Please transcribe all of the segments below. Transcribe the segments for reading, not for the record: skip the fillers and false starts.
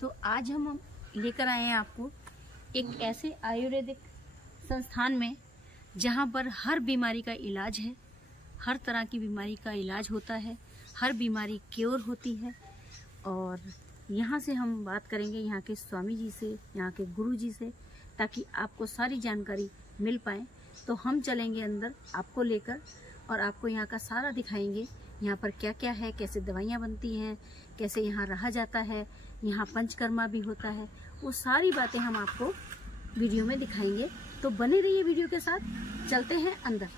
तो आज हम लेकर आए हैं आपको एक ऐसे आयुर्वेदिक संस्थान में जहां पर हर बीमारी का इलाज है, हर तरह की बीमारी का इलाज होता है, हर बीमारी क्योर होती है। और यहाँ से हम बात करेंगे यहाँ के स्वामी जी से, यहाँ के गुरु जी से, ताकि आपको सारी जानकारी मिल पाए। तो हम चलेंगे अंदर आपको लेकर और आपको यहाँ का सारा दिखाएंगे, यहाँ पर क्या क्या है, कैसे दवाइयाँ बनती हैं, कैसे यहाँ रहा जाता है, यहाँ पंचकर्मा भी होता है, वो सारी बातें हम आपको वीडियो में दिखाएंगे। तो बने रहिए वीडियो के साथ, चलते हैं अंदर।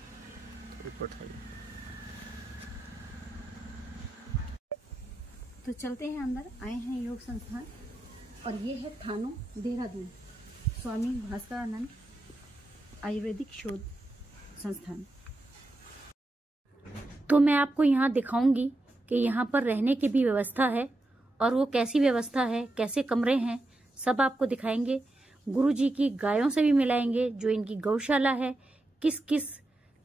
तो चलते हैं अंदर, आए हैं योग संस्थान और ये है थानो देहरादून, स्वामी भास्करानंद आयुर्वेदिक शोध संस्थान। तो मैं आपको यहाँ दिखाऊंगी कि यहाँ पर रहने की भी व्यवस्था है और वो कैसी व्यवस्था है, कैसे कमरे हैं, सब आपको दिखाएंगे। गुरुजी की गायों से भी मिलाएंगे, जो इनकी गौशाला है, किस किस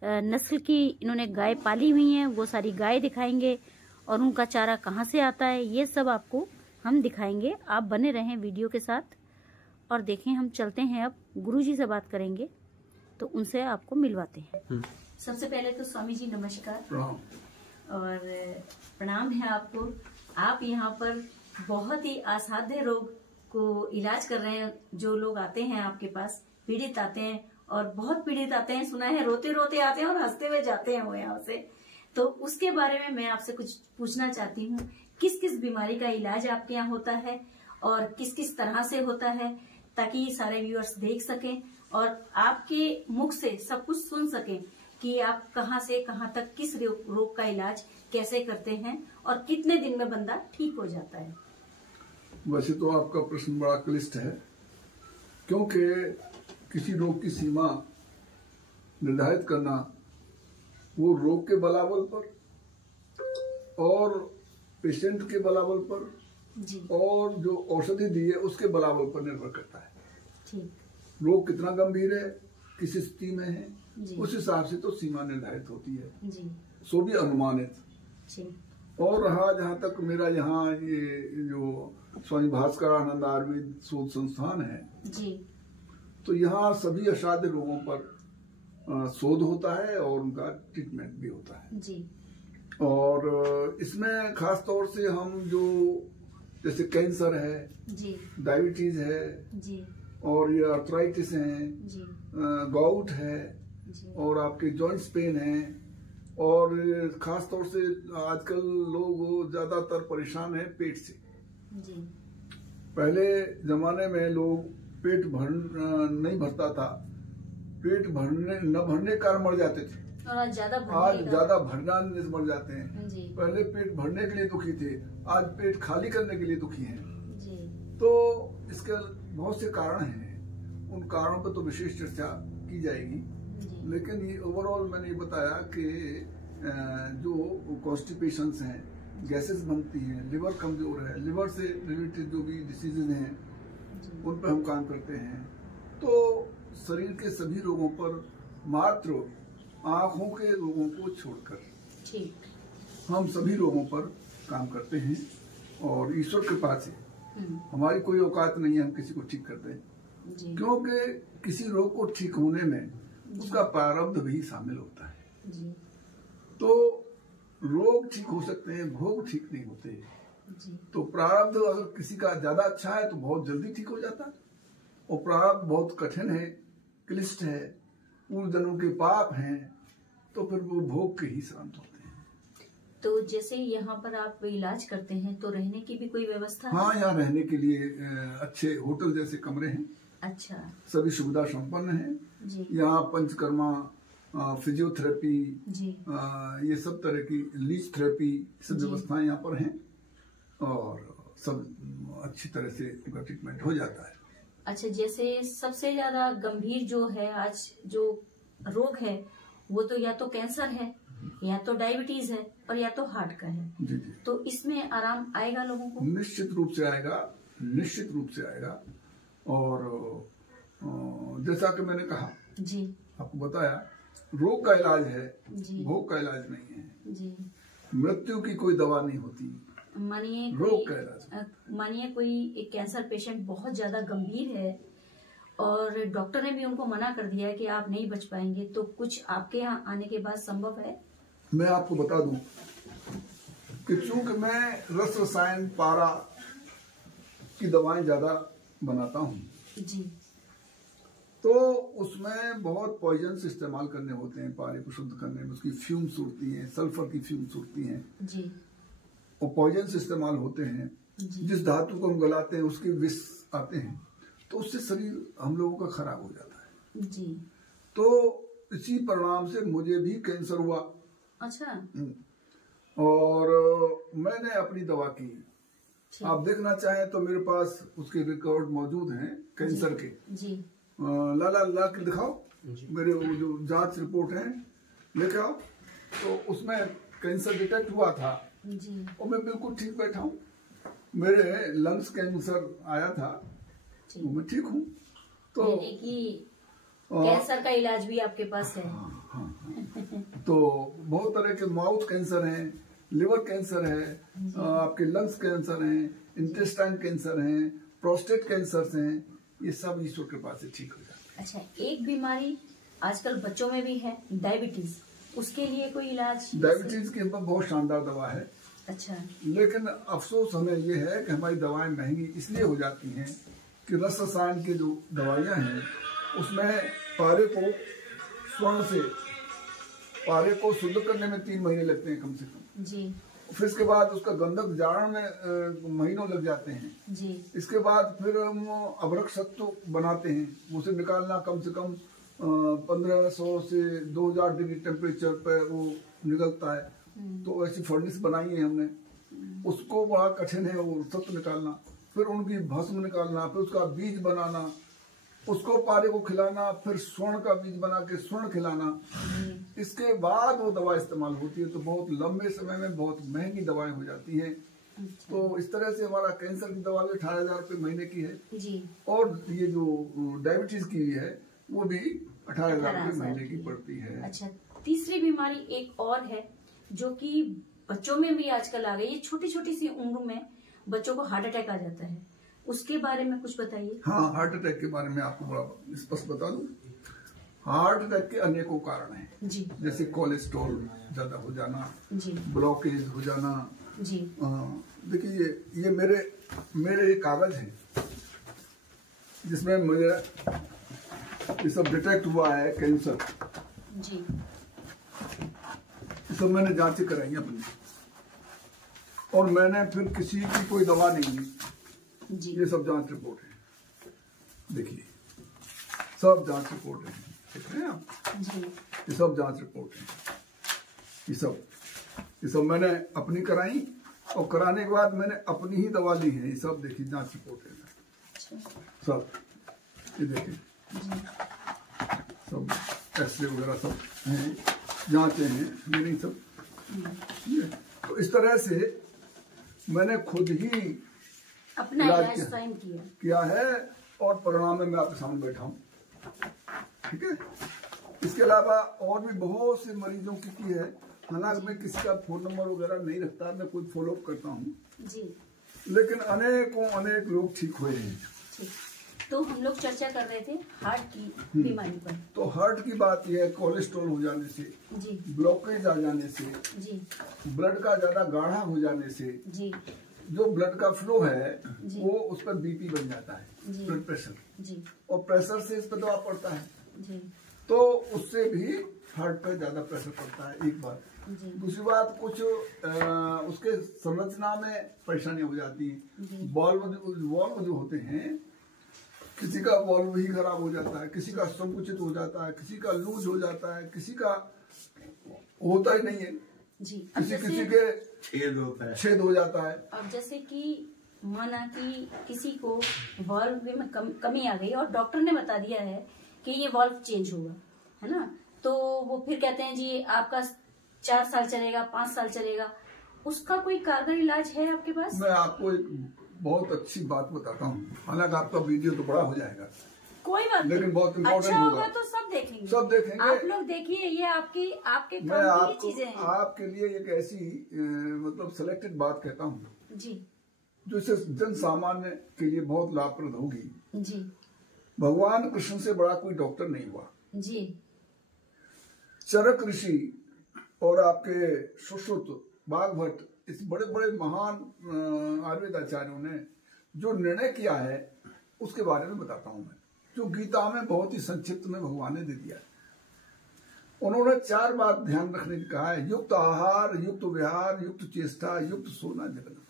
नस्ल की इन्होंने गाय पाली हुई हैं, वो सारी गाय दिखाएंगे और उनका चारा कहाँ से आता है, ये सब आपको हम दिखाएंगे। आप बने रहें वीडियो के साथ और देखें। हम चलते हैं, अब गुरुजी से बात करेंगे तो उनसे आपको मिलवाते हैं। सबसे पहले तो स्वामी जी नमस्कार और प्रणाम है आपको। आप यहाँ पर बहुत ही असाध्य रोग को इलाज कर रहे हैं। जो लोग आते हैं आपके पास, पीड़ित आते हैं और बहुत पीड़ित आते हैं, सुना है रोते रोते आते हैं और हंसते हुए जाते हैं वो यहाँ से। तो उसके बारे में मैं आपसे कुछ पूछना चाहती हूँ, किस किस बीमारी का इलाज आपके यहाँ होता है और किस किस तरह से होता है, ताकि सारे व्यूअर्स देख सकें और आपके मुख से सब कुछ सुन सकें कि आप कहाँ से कहाँ तक किस रोग का इलाज कैसे करते हैं और कितने दिन में बंदा ठीक हो जाता है। वैसे तो आपका प्रश्न बड़ा क्लिष्ट है, क्योंकि किसी रोग की सीमा निर्धारित करना वो रोग के बलाबल पर और पेशेंट के बलाबल पर जी। और जो औषधि दी है उसके बलाबल पर निर्भर करता है। ठीक। रोग कितना गंभीर है, किस स्थिति में है, जी। उस हिसाब से तो सीमा निर्धारित होती है जी। सो भी अनुमानित। जी। और रहा जहाँ तक मेरा यहाँ ये जो स्वामी भास्करानंद आयुर्वेद शोध संस्थान है जी, तो यहाँ सभी असाध्य रोगों पर शोध होता है और उनका ट्रीटमेंट भी होता है जी। और इसमें खास तौर से हम जो जैसे कैंसर है जी, डायबिटीज है जी, और ये आर्थराइटिस है जी, गाउट है जी, और आपके जॉइंट्स पेन है, और खास तौर से आजकल लोग ज्यादातर परेशान हैं पेट से जी। पहले जमाने में लोग पेट नहीं भरता था, पेट न भरने के कारण मर जाते थे, आज ज्यादा भरना मर जाते हैं जी। पहले पेट भरने के लिए दुखी थे, आज पेट खाली करने के लिए दुखी हैं जी। तो इसके बहुत से कारण हैं, उन कारणों पर तो विशेष चर्चा की जाएगी, लेकिन ये ओवरऑल मैंने ये बताया कि जो कॉन्स्टिपेशंस हैं, गैसेस बनती हैं, लिवर कमजोर है, लिवर से रिलेटेड जो भी डिसीजेज हैं उन पर हम काम करते हैं। तो शरीर के सभी रोगों पर, मात्र आंखों के रोगों को छोड़कर ठीक हम सभी रोगों पर काम करते हैं और ईश्वर कृपा से हमारी कोई औकात नहीं है हम किसी को ठीक कर दें, क्योंकि किसी रोग को ठीक होने में उसका प्रारब्ध भी शामिल होता है जी। तो रोग ठीक हो सकते हैं, भोग ठीक नहीं होते जी। तो प्रारब्ध अगर किसी का ज्यादा अच्छा है तो बहुत जल्दी ठीक हो जाता है, और प्रारब्ध बहुत कठिन है, क्लिष्ट है, पूर्व जन्मों के पाप हैं, तो फिर वो भोग के ही शांत होते हैं। तो जैसे यहाँ पर आप इलाज करते हैं तो रहने की भी कोई व्यवस्था है? हाँ, यहाँ रहने के लिए अच्छे होटल जैसे कमरे हैं। अच्छा। सभी सुविधा संपन्न है। यहाँ पंचकर्मा, फिजियोथेरेपी जी, ये सब तरह की लीच थेरेपी सब व्यवस्थाएं यहाँ पर हैं और सब अच्छी तरह से उनका ट्रीटमेंट हो जाता है। अच्छा, जैसे सबसे ज्यादा गंभीर जो है आज जो रोग है वो तो या तो कैंसर है, या तो डायबिटीज है, और या तो हार्ट का है जी जी। तो इसमें आराम आएगा लोगों को? निश्चित रूप से आएगा, निश्चित रूप से आएगा। और जैसा कि मैंने कहा जी, आपको बताया, रोग का इलाज है, भोग का इलाज नहीं है जी। मृत्यु की कोई दवा नहीं होती, मानिए कोई एक कैंसर पेशेंट बहुत ज्यादा गंभीर है और डॉक्टर ने भी उनको मना कर दिया है कि आप नहीं बच पाएंगे, तो कुछ आपके यहाँ आने के बाद संभव है? मैं आपको बता दूं कि चूंकि मैं रस रसायन पारा की दवाएं ज्यादा बनाता हूँ जी, तो उसमें बहुत पॉइजन्स इस्तेमाल करने होते हैं पारे को शुद्ध करने में। उसकी फ्यूम्स उड़ती हैं, सल्फर की फ्यूम्स उड़ती हैं जी, और पॉइजन्स इस्तेमाल होते हैं। जिस धातु को हम गलाते हैं उसके विष आते हैं, तो उससे शरीर हम लोगों का खराब हो जाता है जी। तो इसी परिणाम से मुझे भी कैंसर हुआ। अच्छा। और मैंने अपनी दवा की, आप देखना चाहें तो मेरे पास उसके रिकॉर्ड मौजूद हैं कैंसर के जी। ला के दिखाओ, मेरे वो जो जांच रिपोर्ट है लेके आओ। तो उसमें कैंसर डिटेक्ट हुआ था जी, और मैं बिल्कुल ठीक बैठा हूँ। मेरे लंग्स कैंसर आया था, वो मैं ठीक हूँ। तो कैंसर का इलाज भी आपके पास है? हाँ। तो बहुत तरह के माउथ कैंसर हैं, लिवर कैंसर है, आपके लंग्स कैंसर हैं, इंटेस्टाइन कैंसर हैं, प्रोस्टेट कैंसर हैं, ये सब ईश्वर कृपा से ठीक हो जाते हैं। अच्छा, एक बीमारी आजकल बच्चों में भी है, डायबिटीज, उसके लिए कोई इलाज? डायबिटीज की हम पर बहुत शानदार दवा है। अच्छा। लेकिन अफसोस हमें ये है कि हमारी दवाएं महंगी इसलिए हो जाती हैं कि रस रसायन की जो दवाइयां हैं उसमें पारे को शुद्ध करने में 3 महीने लगते हैं कम से कम जी। फिर इसके बाद उसका गंधक जारण में महीनों लग जाते हैं जी। इसके बाद फिर हम अभ्रक सत्व बनाते हैं, उसे निकालना कम से कम 1500 से 2000 डिग्री टेम्परेचर पर वो निकलता है। तो ऐसी फर्नेस बनाई है हमने, उसको बड़ा कठिन है वो सत्व निकालना। फिर उनकी भस्म निकालना, फिर उसका बीज बनाना, उसको पारे को खिलाना, फिर स्वर्ण का बीज बना के स्वर्ण खिलाना, इसके बाद वो दवा इस्तेमाल होती है। तो बहुत लंबे समय में बहुत महंगी दवाएं हो जाती हैं। तो इस तरह से हमारा कैंसर की दवा भी 18,000 रुपये महीने की है जी। और ये जो डायबिटीज की है वो भी 18,000 रुपये महीने की पड़ती है। अच्छा, तीसरी बीमारी एक और है जो कि बच्चों में भी आजकल आ गई है, छोटी छोटी सी उम्र में बच्चों को हार्ट अटैक आ जाता है, उसके बारे में कुछ बताइए। हाँ, हार्ट अटैक के बारे में आपको बड़ा स्पष्ट बता दूं। हार्ट अटैक के अनेकों कारण हैं जी, जैसे कोलेस्ट्रॉल ज्यादा हो जाना जी, ब्लॉकेज हो जाना जी। देखिए ये मेरे कागज हैं जिसमें मुझे ये सब डिटेक्ट हुआ है कैंसर जी। ये सब मैंने जांचें कराई अपनी और मैंने फिर किसी की कोई दवा नहीं ली जी। ये सब जांच रिपोर्ट है, देखिए सब जांच रिपोर्ट है, देख रहे हैं आप जी। ये सब जांच रिपोर्ट है, ये सब मैंने अपनी कराई और कराने के बाद मैंने अपनी ही दवा ली है। ये सब देखिए जांच रिपोर्ट है सब, ये देखिए सब एक्सरे वगैरह सब हैं, जांचें हैं मेरी सब। तो इस तरह से मैंने खुद ही अपना इलाज स्वयं किया है और परिणाम में मैं आपके सामने बैठा हूँ, ठीक है। इसके अलावा और भी बहुत से मरीजों की है, हालांकि मैं किसी का फोन नंबर वगैरह नहीं रखता, मैं खुद फॉलो अप करता हूँ जी। लेकिन अनेक लोग ठीक हुए हैं। तो हम लोग चर्चा कर रहे थे हार्ट की बीमारी पर। तो हार्ट की बात यह है, कोलेस्ट्रॉल हो जाने से जी, ब्लॉकेज आ जाने से जी, ब्लड का ज्यादा गाढ़ा हो जाने से जी, जो ब्लड का फ्लो है वो उस पर बीपी बन जाता है, ब्लड प्रेशर जी, और प्रेशर से इस पर दबाव पड़ता है जी। तो उससे भी हार्ट पर ज्यादा प्रेशर पड़ता है, एक बात। दूसरी बात, कुछ उसके संरचना में परेशानियां हो जाती हैं। वॉल्व जो होते हैं, किसी का वॉल्व ही खराब हो जाता है, किसी का संकुचित हो जाता है, किसी का लूज हो जाता है, किसी का होता ही नहीं है जी। किसी के छेद हो जाता है। अब जैसे कि माना कि किसी को वॉल्व में कमी आ गई और डॉक्टर ने बता दिया है कि ये वॉल्व चेंज होगा, है ना, तो वो फिर कहते हैं जी आपका 4 साल चलेगा, 5 साल चलेगा, उसका कोई कारगर इलाज है आपके पास? मैं आपको एक बहुत अच्छी बात बताता हूँ, हालांकि आपका वीडियो तो बड़ा हो जाएगा। कोई बात नहीं, लेकिन बहुत इम्पोर्टेंट अच्छा होगा तो सब देखेंगे, सब देखेंगे। आप लोग देखिए, ये आपके काम की चीजें हैं। आपके लिए एक ऐसी मतलब सिलेक्टेड बात कहता हूँ जी, जो इसे जन सामान्य के लिए बहुत लाभप्रद होगी। जी, भगवान कृष्ण से बड़ा कोई डॉक्टर नहीं हुआ जी। चरक ऋषि और आपके सुश्रुत बागभट्ट, इस बड़े बड़े महान आयुर्वेद आचार्यों ने जो निर्णय किया है उसके बारे में बताता हूं मैं, जो गीता में बहुत ही संक्षिप्त में भगवान ने दे दिया है। उन्होंने 4 बात ध्यान रखने को कहा है: युक्त आहार, युक्त विहार, युक्त चेष्टा, युक्त सोना जगन।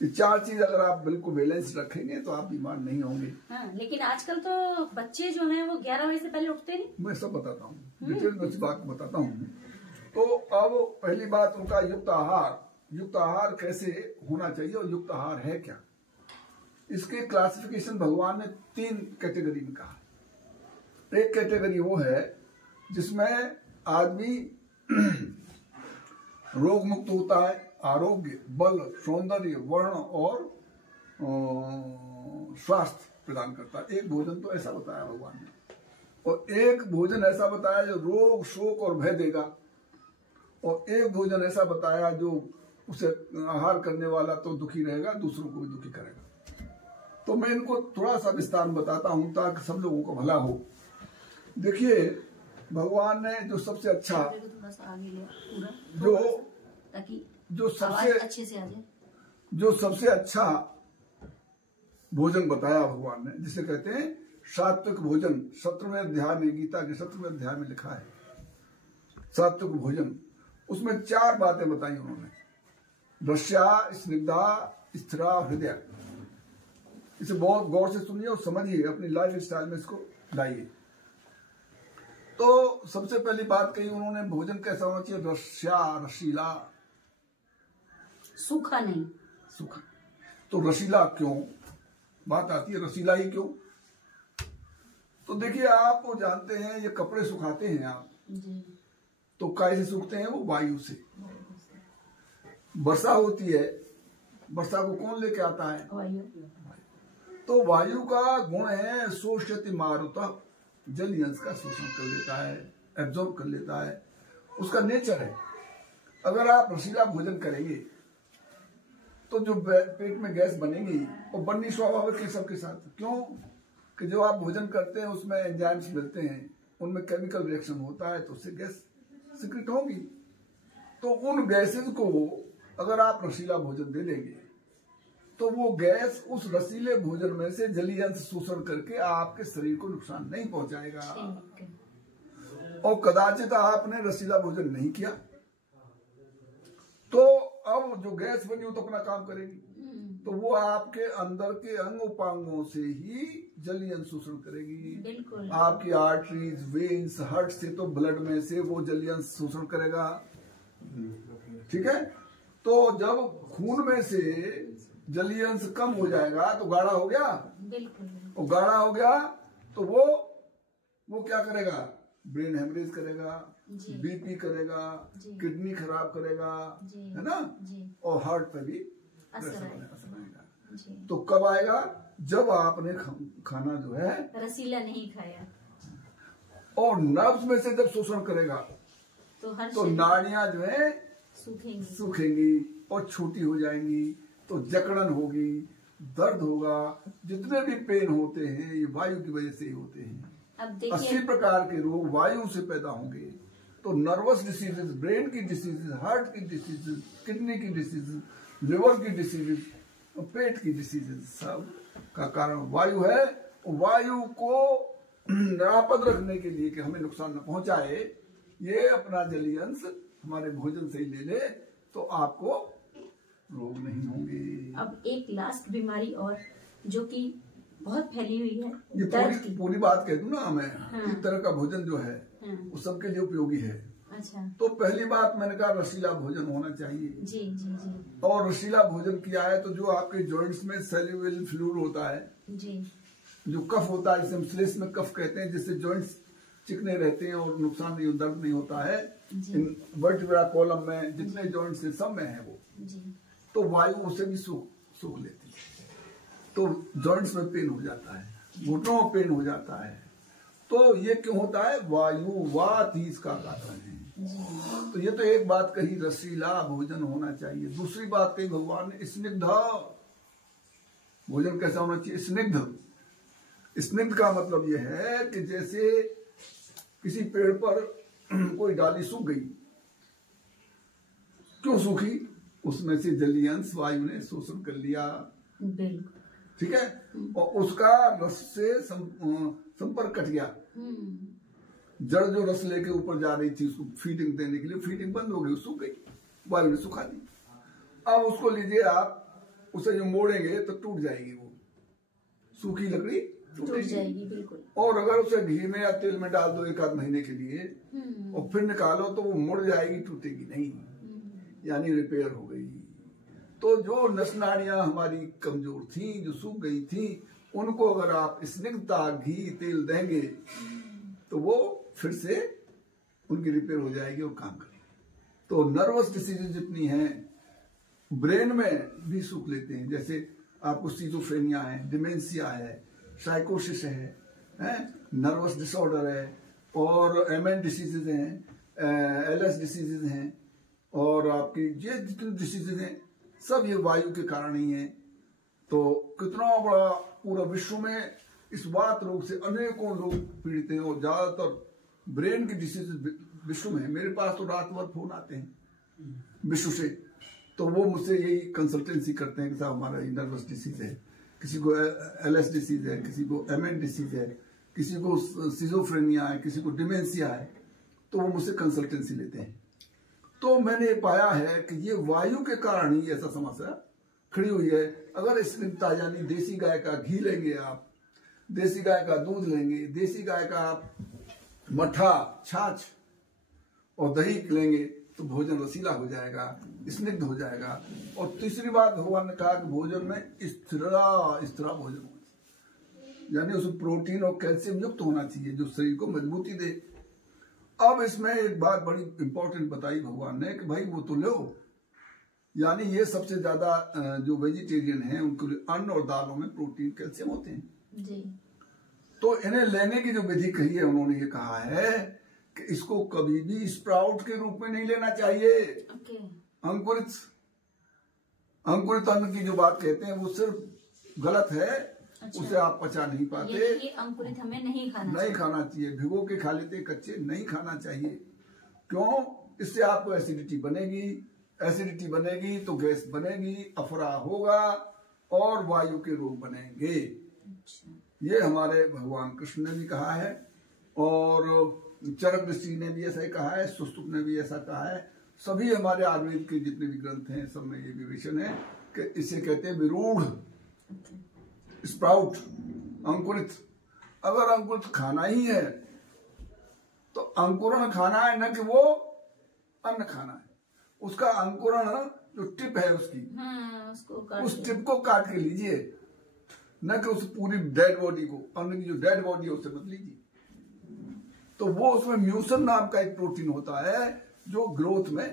ये 4 चीज अगर आप बिल्कुल बैलेंस रखेंगे तो आप बीमार नहीं होंगे। हाँ, लेकिन आजकल तो बच्चे जो हैं वो 11 बजे से पहले उठते नहीं। मैं सब बताता हूँ, डिटेल में इस बात बताता हूँ। तो अब पहली बात उनका युक्त आहार। युक्त आहार कैसे होना चाहिए और युक्त आहार है क्या, इसके क्लासिफिकेशन भगवान ने 3 कैटेगरी में कहा। एक कैटेगरी वो है जिसमें आदमी रोग मुक्त होता है, आरोग्य, बल, सौंदर्य, वर्ण और स्वास्थ्य प्रदान करता है। एक भोजन तो ऐसा बताया भगवान ने, और एक भोजन ऐसा बताया जो रोग, शोक और भय देगा, और एक भोजन ऐसा बताया जो उसे आहार करने वाला तो दुखी रहेगा, दूसरों को भी दुखी करेगा। तो मैं इनको थोड़ा सा विस्तार में बताता हूं ताकि सब लोगों को भला हो। देखिए, भगवान ने जो सबसे अच्छा, थोड़ा सा आगे ले पूरा, ताकि जो सबसे अच्छे से आ जाए, जो सबसे अच्छा भोजन बताया भगवान ने, जिसे कहते हैं सात्विक भोजन। 17वें अध्याय में, गीता के 17वें अध्याय में लिखा है सात्विक भोजन। उसमें 4 बातें बताई उन्होंने: रस्या, स्निग्धा, स्थिरा, हृदय। इसे बहुत गौर से सुनिए और समझिए, अपनी लाइफ स्टाइल में इसको लाइए। तो सबसे पहली बात कही उन्होंने, भोजन कैसा होना चाहिए? रस्या, रसीला, सूखा नहीं। सूखा। तो रसीला क्यों बात आती है, रसीला ही क्यों? तो देखिए, आप वो जानते हैं, ये कपड़े सुखाते हैं आप जी, तो कैसे सूखते हैं? वो वायु से। वर्षा होती है, वर्षा को कौन लेके आता है? वायु। तो वायु का गुण है शोषयति मारुतः, जल अंश का शोषण कर लेता है, एब्जॉर्ब कर लेता है, उसका नेचर है। अगर आप रसीला भोजन करेंगे तो जो पेट में गैस बनेगी वो बननी स्वाभाविक है सबके साथ। क्यों? कि जो आप भोजन करते हैं उसमें एंजाइम्स मिलते हैं, उनमें केमिकल रिएक्शन होता है, तो उससे गैस सिक्रेट होगी। तो उन गैसेज को अगर आप रसीला भोजन दे देंगे तो वो गैस उस रसीले भोजन में से जलीय अंश शोषण करके आपके शरीर को नुकसान नहीं पहुंचाएगा। और कदाचित आपने रसीला भोजन नहीं किया तो अब जो गैस बनी वो तो अपना काम करेगी, तो वो आपके अंदर के अंग उपांगों से ही जलीय अंश शोषण करेगी। आपकी आर्टरीज, वेन्स, हार्ट से तो ब्लड में से वो जलीय अंश शोषण करेगा। ठीक है? तो जब खून में से जलीय अंश कम हो जाएगा तो गाढ़ा हो गया, और गाढ़ा हो गया तो वो क्या करेगा? ब्रेन हेमरेज करेगा, बीपी करेगा, किडनी खराब करेगा, है ना, और हार्ट पे भी असर आएगा। तो कब आएगा? जब आपने खाना जो है रसीला नहीं खाया, और नर्व्स में से जब शोषण करेगा तो नाड़ियां जो है सूखेंगी और छोटी हो जाएंगी, तो जकड़न होगी, दर्द होगा। जितने भी पेन होते हैं ये वायु की वजह से ही होते हैं। 80 प्रकार के रोग वायु से पैदा होंगे। तो नर्वस डिसीजेज, ब्रेन की डिसीजेज, हार्ट की डिसीजेज, किडनी की डिसीजेज, लिवर की डिसीजेज, पेट की डिसीजेज, सब का कारण वायु है। वायु को निरापद रखने के लिए कि हमें नुकसान न पहुंचाए, ये अपना जलीय अंश हमारे भोजन से ही ले ले तो आपको रोग नहीं होंगे। अब एक लास्ट बीमारी और जो कि बहुत फैली हुई है, ये पूरी बात कह दूं ना मैं। इस तरह का भोजन जो है वो सबके लिए उपयोगी है। अच्छा। तो पहली बात मैंने कहा रसीला भोजन होना चाहिए। जी जी जी। और रसीला भोजन किया है तो जो आपके जॉइंट्स में सेल्युलर फ्लूइड होता है जी, जो कफ होता है, जिसे हम स्लेस में कफ कहते हैं, जिससे जॉइंट्स चिकने रहते हैं और नुकसान नहीं, दर्द नहीं होता है। इन वर्टिब्रा कॉलम में जितने जॉइंट्स हैं सब में है वो जी। तो वायु उसे भी सूख लेती है, तो जॉइंट्स में पेन हो जाता है। घुटनों में पेन हो जाता है। तो ये क्यों होता है? वायुवात ही इसका कारण है। तो ये तो एक बात कही, रसीला भोजन होना चाहिए। दूसरी बात कही भगवान ने, स्निग्ध भोजन कैसा होना चाहिए? स्निग्ध। स्निग्ध का मतलब ये है कि जैसे किसी पेड़ पर कोई डाली सूख गई, क्यों सूखी? उसमें से जलीय अंश वायु ने शोषण कर लिया, ठीक है, और उसका रस से संपर्क कट गया। जड़ जो रस लेके ऊपर जा रही थी उसको फीडिंग देने के लिए, फीडिंग बंद हो गई, सूख गई, वायु ने सुखा दी। अब उसको लीजिए आप, उसे जो मोड़ेंगे तो टूट जाएगी, वो सूखी लकड़ी टूट जाएगी बिल्कुल। और अगर उसे घी में या तेल में डाल दो एक आध महीने के लिए और फिर निकालो तो वो मुड़ जाएगी, टूटेगी नहीं, यानी रिपेयर हो गई। तो जो नस नाड़ियां हमारी कमजोर थी, जो सूख गई थी, उनको अगर आप स्निग्धता, घी, तेल देंगे तो वो फिर से उनकी रिपेयर हो जाएगी और काम करेगी। तो नर्वस डिसीजेज जितनी हैं, ब्रेन में भी सूख लेते हैं, जैसे आपको सिजोफ्रेनिया है, डिमेंशिया है, साइकोसिस है, नर्वस डिसऑर्डर है, और एमएन डिसीजेज हैं, एलएस डिसीजेज हैं, और आपकी ये जितनी डिसीजेज हैं सब ये वायु के कारण ही है। तो कितना बड़ा पूरा विश्व में इस वात रोग से अनेकों लोग पीड़ित हैं, और ज्यादातर ब्रेन की डिसीज विश्व में है। मेरे पास तो रात भर फोन आते हैं विश्व से, तो वो मुझसे यही कंसल्टेंसी करते हैं कि साहब हमारा नर्वस डिसीज है, किसी को एलएस डिसीज है, किसी को एमएन डिसीज है, किसी को सिजोफ्रेनिया है, किसी को डिमेंशिया है, तो वो मुझसे कंसल्टेंसी लेते हैं। तो मैंने पाया है कि ये वायु के कारण ही ऐसा समस्या खड़ी हुई है। अगर स्निग्धता यानी देसी गाय का घी लेंगे आप, देसी गाय का दूध लेंगे, देसी गाय का आप मट्ठा, छाछ और दही लेंगे तो भोजन रसीला हो जाएगा, स्निग्ध हो जाएगा। और तीसरी बात भगवान ने कहा कि भोजन में स्थिरा भोजन होना चाहिए, यानी उसमें प्रोटीन और कैल्शियम युक्त होना चाहिए जो शरीर को मजबूती दे। अब इसमें एक बात बड़ी इंपॉर्टेंट बताई भगवान ने कि भाई वो तो लो, यानी ये सबसे ज्यादा जो वेजिटेरियन हैं उनके लिए अन्न और दालों में प्रोटीन कैल्शियम होते हैं जी। तो इन्हें लेने की जो विधि कही है, उन्होंने ये कहा है कि इसको कभी भी स्प्राउट के रूप में नहीं लेना चाहिए। अंकुरित अन्न की जो बात कहते हैं वो सिर्फ गलत है। अच्छा। उसे आप पचा नहीं पाते। ये अंकुरित हमें नहीं खाना चाहिए, भिगो के खा लेते, कच्चे नहीं खाना चाहिए। क्यों? इससे आपको एसिडिटी बनेगी तो गैस बनेगी, अफरा होगा और वायु के रोग बनेंगे। अच्छा। ये हमारे भगवान कृष्ण ने भी कहा है, और चरक ऋषि ने भी ऐसा ही कहा है, सुश्रुत ने भी ऐसा कहा है। सभी हमारे आयुर्वेद के जितने भी ग्रंथ हैं सब में ये विवेचन है कि इसे कहते हैं विरूढ़, स्प्राउट, अंकुरित। अगर अंकुरित खाना ही है तो अंकुरण खाना है, न कि वो अन्न खाना है। उसका अंकुरण जो टिप है उसकी, उस टिप को काट के लीजिए, न कि उस पूरी डेड बॉडी को, अन्न की जो डेड बॉडी है उसे मत लीजिए। तो वो उसमें म्यूसन नाम का एक प्रोटीन होता है जो ग्रोथ में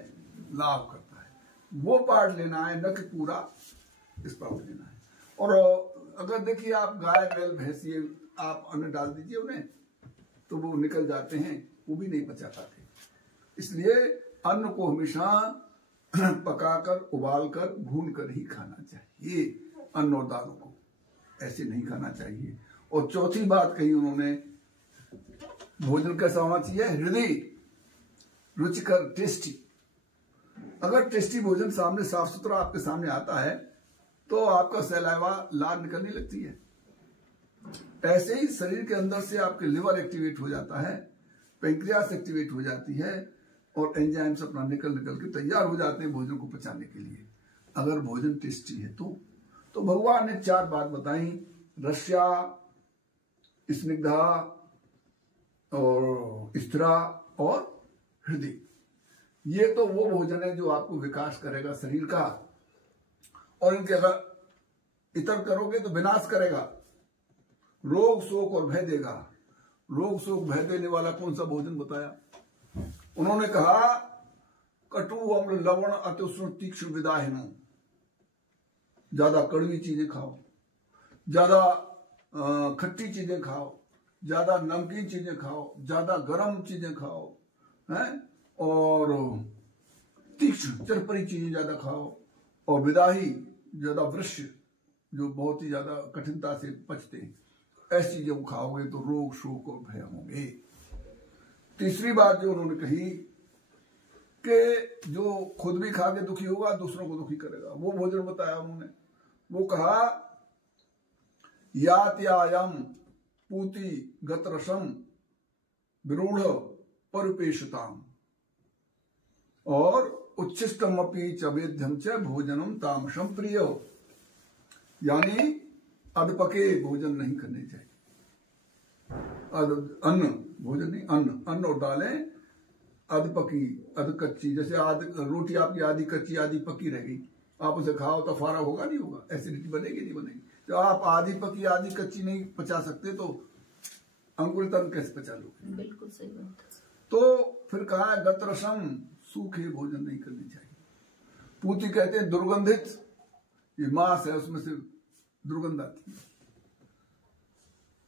लाभ करता है, वो पार्ट लेना है, न कि पूरा स्प्राउट लेना है। और अगर देखिए आप गाय बैल भैंसी आप अन्न डाल दीजिए उन्हें तो वो निकल जाते हैं, वो भी नहीं पचा पाते। इसलिए अन्न को हमेशा पकाकर, उबालकर, भूनकर ही खाना चाहिए। अन्न और दालों को ऐसे नहीं खाना चाहिए। और चौथी बात कही उन्होंने, भोजन कैसा होना चाहिए? हृदय, रुचिकर, टेस्टी। अगर टेस्टी भोजन सामने साफ सुथरा आपके सामने आता है तो आपका सलाइवा लार निकलने लगती है। ऐसे ही शरीर के अंदर से आपके लिवर एक्टिवेट हो जाता है, पेंक्रियास एक्टिवेट हो जाती है, और एंजाइम्स अपना निकल के तैयार हो जाते हैं भोजन को पचाने के लिए, अगर भोजन टेस्टी है तो भगवान ने 4 बात बताई, रस्या, स्निग्धा और स्थिरा और हृदय। ये तो वो भोजन है जो आपको विकास करेगा शरीर का, और इनके अगर इतर करोगे तो विनाश करेगा, रोग शोक और भय देगा। रोग शोक भय देने वाला कौन सा भोजन बताया? उन्होंने कहा कटु अम्ल लवण अत्युष्ण तीक्ष्ण विदाहिनो, ज्यादा कड़वी चीजें खाओ, ज्यादा खट्टी चीजें खाओ, ज्यादा नमकीन चीजें खाओ, ज्यादा गर्म चीजें खाओ, हैं, और तीक्ष्ण चरपरी चीजें ज्यादा खाओ, और विदाही ज्यादा वृक्ष जो बहुत ही ज्यादा कठिनता से पचते हैं, ऐसी चीजों को खाओगे तो रोग शोक और भय होंगे। तीसरी बात जो उन्होंने कही कि जो खुद भी खा के दुखी होगा दूसरों को दुखी करेगा, वो भोजन बताया उन्होंने। वो कहा यात्यायम पूति गतरसम विरूढ़ परिपेषताम और उच्छिष्टम अपि च वेद्यम च भोजनम तामसम प्रिय, यानी अधपके भोजन नहीं करने चाहिए। अन्न भोजन नहीं, अन्न और दालें अधपकी अधकच्ची, जैसे रोटी आपकी आधी कच्ची आधी पकी रहेगी, आप उसे खाओ तो फारा होगा नहीं होगा, एसिडिटी बनेगी नहीं बनेगी। तो आप आधी पकी आधी कच्ची नहीं पचा सकते तो अंकुरितन कैसे पचा लोगे? बिल्कुल सही बात। तो फिर कहा गतरसम, सूखे भोजन नहीं करने चाहिए। पूती कहते हैं दुर्गंधित, ये मांस है उसमें से दुर्गंध आती है।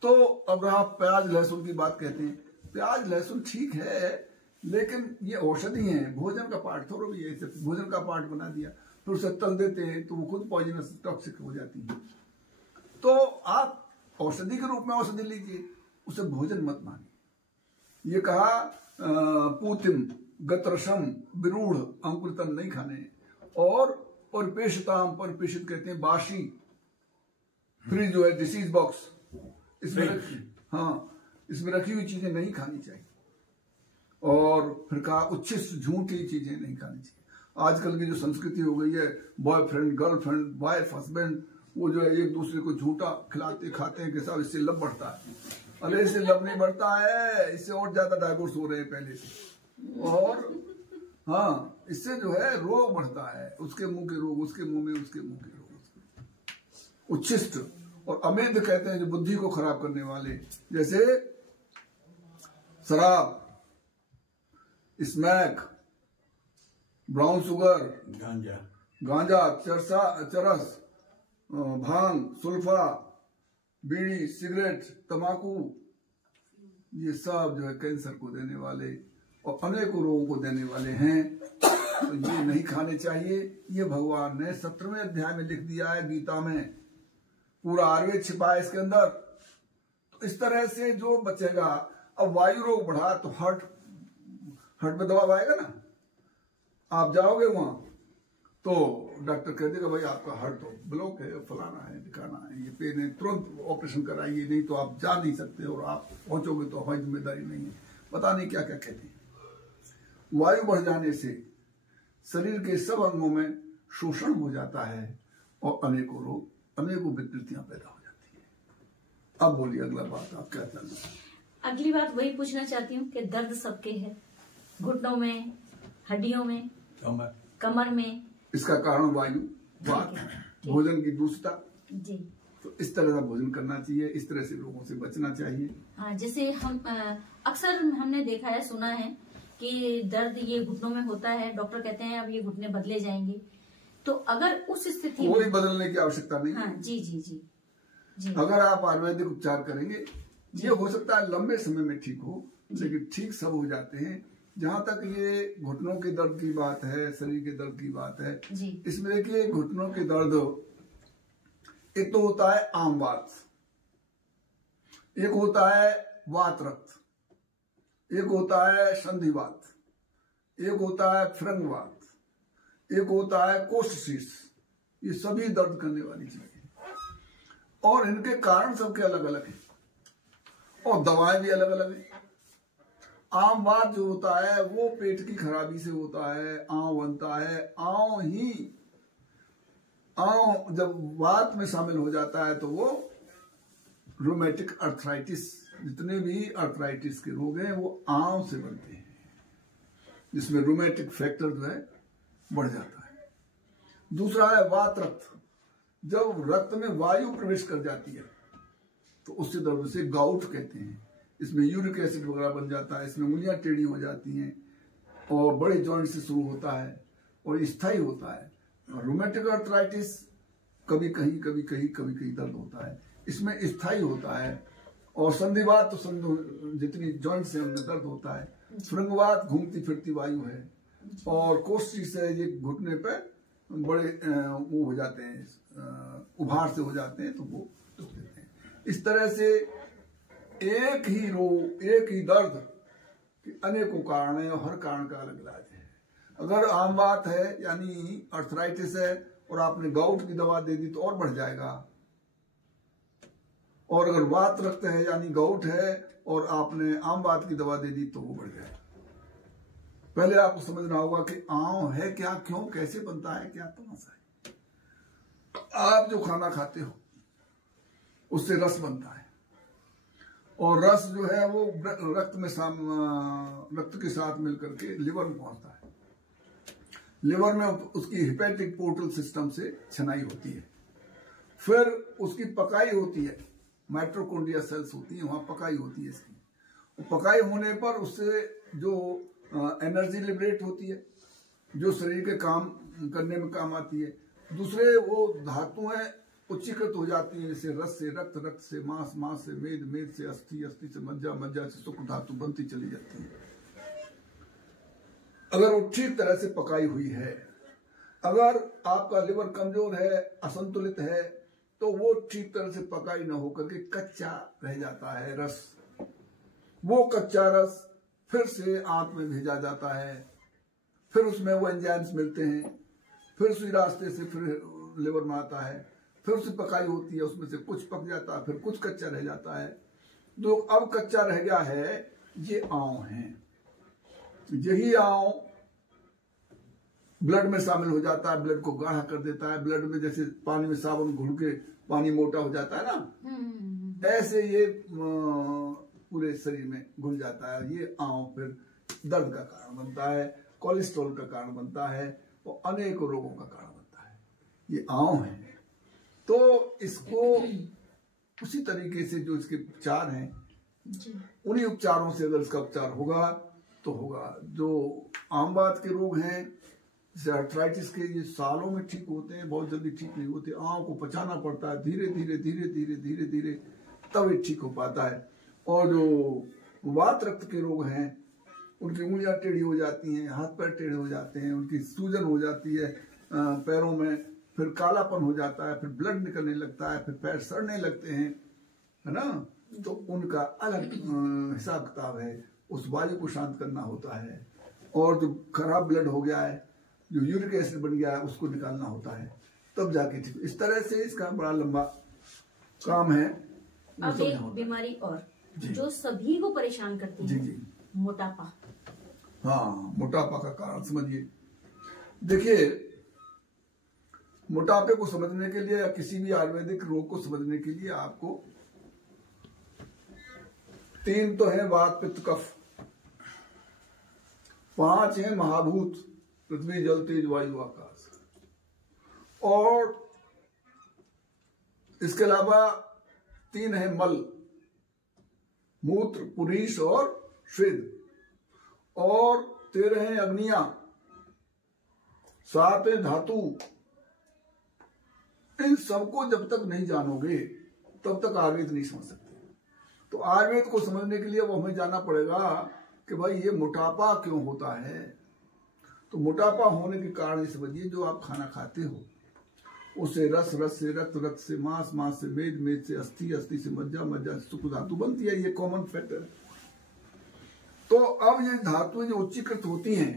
तो अब रहा प्याज लहसुन की बात, कहते हैं प्याज लहसुन ठीक है लेकिन ये औषधि है, भोजन का पार्ट थोड़ा भी है, भोजन का पार्ट बना दिया फिर उसे तल देते हैं तो वो खुद पॉइजनस टॉक्सिक हो जाती है। तो आप औषधि के रूप में औषधि लीजिए, उसे भोजन मत मानिए। ये कहा पूतिम गतरसम विरूढ़, अंकुरितन नहीं खाने, और परिपेषिताम, परिपेषित कहते हैं बासी, फ्रिज जो है डिसीज बॉक्स, इसमें रखी हुई चीजें नहीं खानी चाहिए। और फिर कहा उच्छिष्ट, झूठी चीजें नहीं खानी चाहिए। आजकल की जो संस्कृति हो गई है, बॉयफ्रेंड गर्लफ्रेंड वाइफ हस्बैंड, वो जो है एक दूसरे को झूठा खिलाते खाते हैं कि साहब इससे लब बढ़ता है। अरे इससे लब नहीं बढ़ता है, इससे और ज्यादा डाइवोर्स हो रहे हैं पहले से। और हाँ, इससे जो है रोग बढ़ता है, उसके मुंह के रोग उसके मुंह में, उसके मुंह के रोग। उच्छिष्ट और अमेध कहते हैं जो बुद्धि को खराब करने वाले, जैसे शराब, स्मैक, ब्राउन शुगर, गांजा, चरस, भांग, सुल्फा, बीड़ी, सिगरेट, तंबाकू, ये सब जो है कैंसर को देने वाले और अनेकों रोगों को देने वाले हैं। तो ये नहीं खाने चाहिए। ये भगवान ने 17वें अध्याय में लिख दिया है गीता में, पूरा आयुर्वेद छिपा है इसके अंदर। तो इस तरह से जो बचेगा, अब वायु रोग बढ़ा तो हार्ट में दबाव आएगा ना, आप जाओगे वहां तो डॉक्टर कह देगा भाई आपका हार्ट तो ब्लॉक है, फलाना है, ठिकाना है, ये पेन है, तुरंत ऑपरेशन कराइए, नहीं तो आप जा नहीं सकते और आप पहुंचोगे तो हमारी जिम्मेदारी नहीं है, पता नहीं क्या क्या कहते हैं। वायु बढ़ जाने से शरीर के सब अंगों में शोषण हो जाता है और अनेकों रोग, अनेकों विकृतियां पैदा हो जाती है। अब बोलिए अगला बात, आप क्या चाहते हैं? अगली बात वही पूछना चाहती हूँ कि दर्द सबके है, घुटनों में, हड्डियों में, कमर में, इसका कारण वायु, वात, भोजन की दूषितता जी। तो इस तरह का भोजन करना चाहिए, इस तरह से लोगों से बचना चाहिए। हाँ, जैसे हम अक्सर हमने देखा है, सुना है कि दर्द ये घुटनों में होता है, डॉक्टर कहते हैं अब ये घुटने बदले जाएंगे। तो अगर उस स्थिति में कोई बदलने की आवश्यकता नहीं। हाँ, जी जी जी जी। अगर आप आयुर्वेदिक उपचार करेंगे, ये हो सकता है लंबे समय में ठीक हो, लेकिन ठीक सब हो जाते हैं। जहां तक ये घुटनों के दर्द की बात है, शरीर के दर्द की बात है, इसमें देखिए घुटनों के दर्द एक तो होता है आम वात, एक होता है वात रक्त, एक होता है संधिवात, एक होता है फ्रंगवात, एक होता है कोष्ठशीर्ष। ये सभी दर्द करने वाली चीजें और इनके कारण सबके अलग अलग हैं और दवाएं भी अलग अलग हैं। आम वात जो होता है वो पेट की खराबी से होता है, आंव बनता है, आंव जब वात में शामिल हो जाता है तो वो रूमेटिक अर्थराइटिस, जितने भी अर्थराइटिस के रोग हैं वो आंव से बनते हैं, जिसमें रूमेटिक फैक्टर जो है बढ़ जाता है। दूसरा है वात रक्त, जब रक्त में वायु प्रवेश कर जाती है तो उससे दर्द से गाउट कहते हैं। इसमें यूरिक एसिड वगैरह बन जाता है, इसमें उंगलियां टेढ़ी हो जाती हैं और बड़े जॉइंट से शुरू होता है और स्थायी होता है। रूमेटिक अर्थराइटिस कभी कहीं दर्द होता है। इसमें स्थायी होता है। और संधिवात तो जितनी जॉइंट्स है उनमें दर्द होता है। सुरंगवात घूमती फिरती वायु है। और कोष्ठी से ये घुटने पे बड़े वो हो जाते हैं, उभार से हो जाते हैं, तो वो दुख देते हैं। इस तरह से एक ही रोग, एक ही दर्द के अनेकों कारण है और हर कारण का अलग इलाज है। अगर आम बात है यानी अर्थराइटिस है और आपने गाउट की दवा दे दी तो और बढ़ जाएगा। और अगर वात रक्त है यानी गाउट है और आपने आम बात की दवा दे दी तो वो बढ़ जाएगा। पहले आपको समझना होगा कि आम है क्या, क्यों, कैसे बनता है, क्या तमाशा है। आप जो खाना खाते हो उससे रस बनता है और रस जो है वो रक्त के साथ मिलकर के लिवर में पहुंचता है। लिवर में उसकी हेपेटिक पोर्टल सिस्टम से छनाई होती है, फिर उसकी पकाई होती है, माइटोकॉन्ड्रिया सेल्स होती है, वहां पकाई होती है इसकी। पकाई होने पर उससे जो एनर्जी लिबरेट होती है, जो शरीर के काम करने में काम आती है। दूसरे वो धातुएं उच्चीकृत हो जाती है, जैसे रस से रक्त, रक्त से मांस, मांस से मेद, मेद से अस्थि, अस्थि से मज्जा, मज्जा से शुक्र धातु बनती चली जाती है, अगर वो ठीक तरह से पकाई हुई है। अगर आपका लिवर कमजोर है, असंतुलित है, तो वो ठीक तरह से पकाई ना होकर के कच्चा रह जाता है रस। वो कच्चा रस फिर से आंत में भेजा जाता है, फिर उसमें वो एंजाइम्स मिलते हैं, फिर उसी रास्ते से फिर लिवर में आता है, फिर उससे पकाई होती है, उसमें से कुछ पक जाता है, फिर कुछ कच्चा रह जाता है। जो अब कच्चा रह गया है ये आंव है। यही आंव ब्लड में शामिल हो जाता है, ब्लड को गाढ़ा कर देता है। ब्लड में जैसे पानी में साबुन घुल के पानी मोटा हो जाता है ना, ऐसे ये पूरे शरीर में घुल जाता है। ये आंव फिर दर्द का कारण बनता है, कोलेस्ट्रॉल का कारण बनता है और अनेक रोगों का कारण बनता है। ये आंव है। तो इसको उसी तरीके से जो इसके उपचार हैं, उन्हीं उपचारों से अगर इसका उपचार होगा तो होगा। जो आम बात के रोग हैं जैसे अर्थराइटिस के, ये सालों में ठीक होते हैं, बहुत जल्दी ठीक नहीं होते। आंव को पचाना पड़ता है, धीरे धीरे धीरे धीरे धीरे धीरे तब ये ठीक हो पाता है। और जो वात रक्त के रोग हैं उनकी उंगलियां टेढ़ी हो जाती हैं, हाथ पैर टेढ़े हो जाते हैं, उनकी सूजन हो जाती है पैरों में, फिर कालापन हो जाता है, फिर ब्लड निकलने लगता है, फिर पैर सड़ने लगते हैं, है ना। तो उनका अलग हिसाब किताब है, उस वायु को शांत करना होता है। और जो खराब ब्लड हो गया है, जो यूरिक एसिड बन गया है, उसको निकालना होता है, तब जाके ठीक। इस तरह से इसका बड़ा लंबा काम है। अब एक बीमारी और जो सभी को परेशान करती है, जी, मोटापा। हाँ, मोटापा का कारण समझिए। देखिए, मोटापे को समझने के लिए या किसी भी आयुर्वेदिक रोग को समझने के लिए आपको 3 तो है वात पित्त कफ, 5 है महाभूत पृथ्वी जल तेज वायु आकाश, और इसके अलावा 3 है मल, मूत्र, पुरीश और स्वेद, और 13 है अग्नियां, 7 है धातु। इन सबको जब तक नहीं जानोगे तब तक आयुर्वेद नहीं समझ सकते। तो आयुर्वेद को समझने के लिए वो हमें जानना पड़ेगा कि भाई ये मोटापा क्यों होता है। तो मोटापा होने के कारण समझिए, जो आप खाना खाते हो उससे रस, रस से रक्त, रक्त से मांस, मांस से मेद, मेद से अस्थि, अस्थि से मज्जा, मज्जा से शुक्र धातु बनती है। ये कॉमन फैक्टर है। तो अब ये धातुएं जो उच्चीकृत होती हैं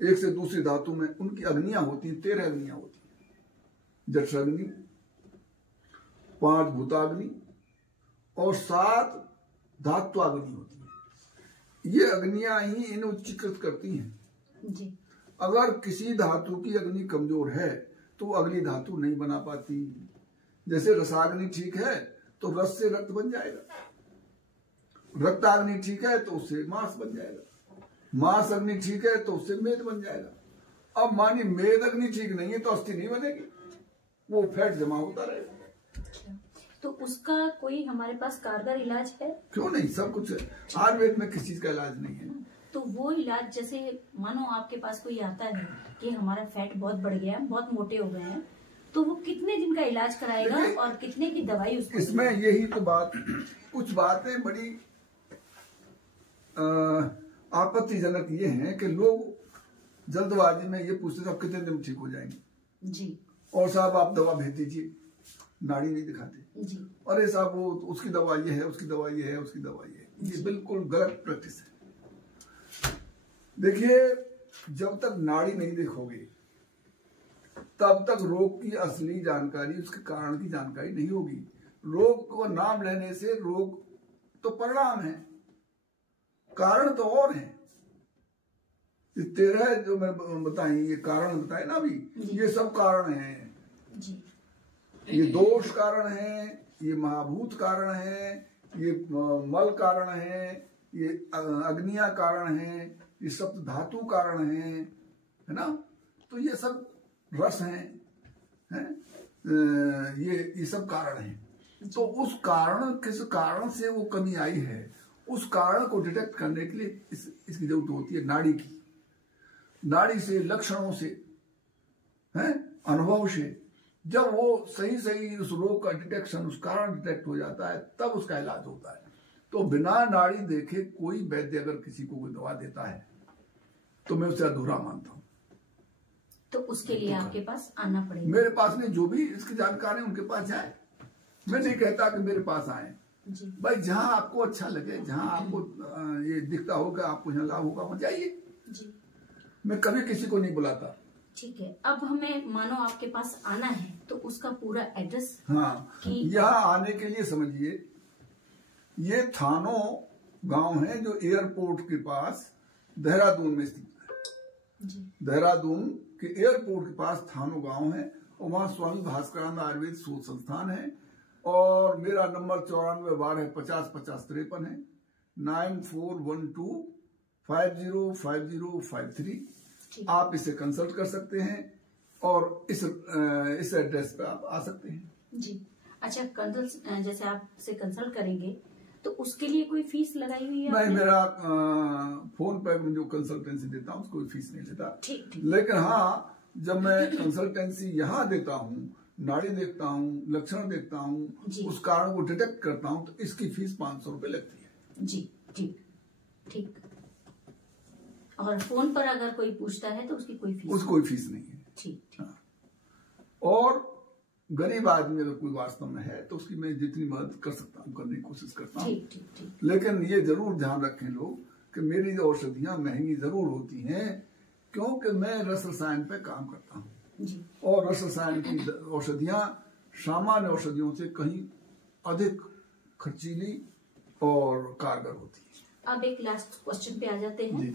एक से दूसरी धातु में, उनकी अग्नियां होती हैं, 13 अग्नियां होती हैं। जठराग्नि, 5 भूताग्नि और 7 धात्वाग्नि होती है। ये अग्नियां ही इन उच्चीकृत करती हैं जी। अगर किसी धातु की अग्नि कमजोर है तो अगली धातु नहीं बना पाती। जैसे रसाग्नि ठीक है तो रस से रक्त बन जाएगा, रक्ताग्नि ठीक है तो उससे मांस बन जाएगा, मांस अग्नि ठीक है तो उससे मेद बन जाएगा। अब मानी मेद अग्नि ठीक नहीं है तो अस्थि नहीं बनेगी, वो फैट जमा होता रहेगा। तो उसका कोई हमारे पास कारगर इलाज है? क्यों नहीं, सब कुछ है। आयुर्वेद में किसी चीज का इलाज नहीं है। तो वो इलाज, जैसे मानो आपके पास कोई आता है कि हमारा फैट बहुत बढ़ गया, बहुत मोटे हो गए हैं, तो वो कितने दिन का इलाज कराएगा और कितने की दवाई उसको? इसमें यही तो बात, कुछ बातें बड़ी आपत्तिजनक ये हैं कि लोग जल्दबाजी में ये पूछते हैं आप कितने दिन ठीक हो जाएंगे जी, और साहब आप दवा भेज दीजिए, नाड़ी नहीं दिखाते जी। अरे साहब वो उसकी दवा ये है, उसकी दवा ये है, उसकी दवा ये है। ये बिल्कुल गलत प्रैक्टिस है। देखिए, जब तक नाड़ी नहीं देखोगे तब तक रोग की असली जानकारी, उसके कारण की जानकारी नहीं होगी। रोग को नाम लेने से रोग तो परिणाम है, कारण तो और है। 13 जो मैं बताई, ये कारण बताए ना अभी, ये सब कारण हैं। ये दोष कारण है, ये महाभूत कारण है, ये मल कारण है, ये अग्निया कारण है, ये सब धातु कारण है ना। तो ये सब रस हैं, ये सब कारण हैं। तो उस कारण, किस कारण से वो कमी आई है, उस कारण को डिटेक्ट करने के लिए इसकी जरूरत होती है नाड़ी की। नाड़ी से, लक्षणों से, हैं, अनुभव से, जब वो सही सही उस रोग का डिटेक्शन, उस कारण डिटेक्ट हो जाता है, तब उसका इलाज होता है। तो बिना नाड़ी देखे कोई वैद्य अगर किसी को कोई दवा देता है तो मैं उसे अधूरा मानता हूँ। तो उसके लिए आपके पास आना पड़ेगा। मेरे पास नहीं, जो भी इसकी जानकार है उनके पास जाए। मैं नहीं कहता कि मेरे पास आए जी। भाई जहाँ आपको अच्छा लगे, जहाँ आपको ये दिखता होगा, आपको यहाँ लाभ होगा, वहाँ जाइए जी। मैं कभी किसी को नहीं बुलाता। ठीक है, अब हमें मानो आपके पास आना है तो उसका पूरा एड्रेस। हाँ, यहाँ आने के लिए समझिए, ये थानो गांव है जो एयरपोर्ट के पास देहरादून में स्थित है। देहरादून के एयरपोर्ट के पास थानो गांव है और वहाँ स्वामी भास्करानंद आयुर्वेद शोध संस्थान है। और मेरा नंबर 9412505053 है, 9412505053। आप इसे कंसल्ट कर सकते हैं और इस एड्रेस पे आप आ सकते हैं जी। अच्छा, कंसल्ट जैसे आप से कंसल्ट करेंगे तो उसके लिए कोई फीस लगाई हुई है? नहीं, मेरा फोन पे जो कंसल्टेंसी देता हूँ कोई फीस नहीं लेता। ठीक। लेकिन हाँ, जब मैं कंसल्टेंसी यहाँ देता हूँ, नाड़ी देखता हूँ, लक्षण देखता हूँ, उस कारण को डिटेक्ट करता हूँ, तो इसकी फीस 500 रुपए लगती है जी। ठीक ठीक। और फोन पर अगर कोई पूछता है तो उसकी कोई फीस नहीं है। ठीक। हाँ। और गरीब आदमी अगर कोई वास्तव में है तो उसकी मैं जितनी मदद कर सकता हूँ करने की कोशिश करता हूँ। लेकिन ये जरूर ध्यान रखें लोग कि मेरी औषधियाँ महंगी जरूर होती हैं, क्योंकि मैं रस रसायन पे काम करता हूँ और रस रसायन की औषधियाँ सामान्य औषधियों से कहीं अधिक खर्चीली और कारगर होती है। अब एक लास्ट क्वेश्चन पे आ जाते हैं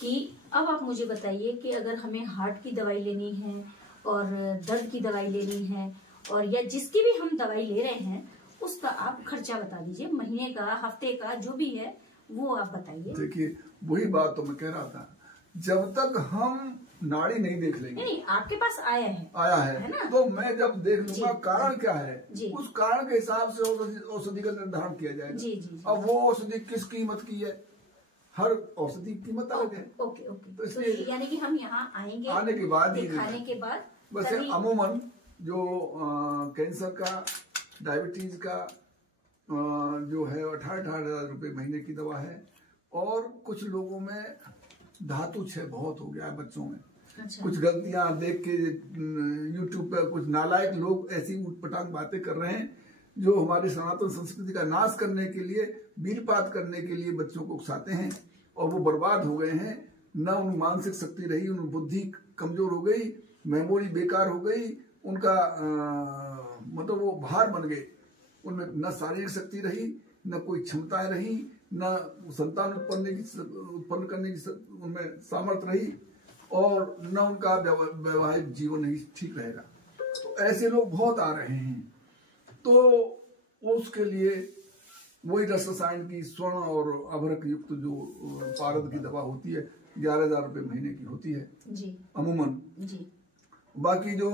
कि अब आप मुझे बताइए कि अगर हमें हार्ट की दवाई लेनी है और दर्द की दवाई लेनी है, और या जिसकी भी हम दवाई ले रहे हैं, उसका आप खर्चा बता दीजिए, महीने का, हफ्ते का, जो भी है वो आप बताइए। देखिए, वही बात तो मैं कह रहा था, जब तक हम नाड़ी नहीं देख लेंगे। नहीं, आपके पास आया है ना? तो मैं जब देख लूंगा कारण क्या है, उस कारण के हिसाब से औषधि का निर्धारण किया जाएगा। अब वो औषधि किस कीमत की है, हर औषधि की कीमत अलग है। ओके। तो इसलिए यानी कि हम यहाँ आएंगे, आने के बाद, दिखाने के बाद, वैसे अमूमन जो कैंसर का, डायबिटीज का जो है 18,000 रुपए महीने की दवा है। और कुछ लोगों में धातु क्षय बहुत हो गया है बच्चों में। अच्छा। कुछ गलतियां देख के यूट्यूब पे कुछ नालायक लोग ऐसी उटपटांग बातें कर रहे हैं जो हमारी सनातन संस्कृति का नाश करने के लिए, बीरपात करने के लिए बच्चों को उकसाते हैं और वो बर्बाद हो गए हैं। न उन मानसिक शक्ति रही, उन बुद्धि कमजोर हो गई, मेमोरी बेकार हो गई, उनका मतलब वो भार बन गए। उनमें न शारीरिक शक्ति रही, न कोई क्षमताएं रही, न संतान उत्पन्न करने की उनमें सामर्थ्य रही, और न उनका वैवाहिक जीवन ही ठीक रहेगा। तो ऐसे लोग बहुत आ रहे हैं। तो उसके लिए वही रस रसायन की स्वर्ण और अभ्रक युक्त जो पारद की दवा होती है 11,000 रुपए महीने की होती है जी, अमूमन जी। बाकी जो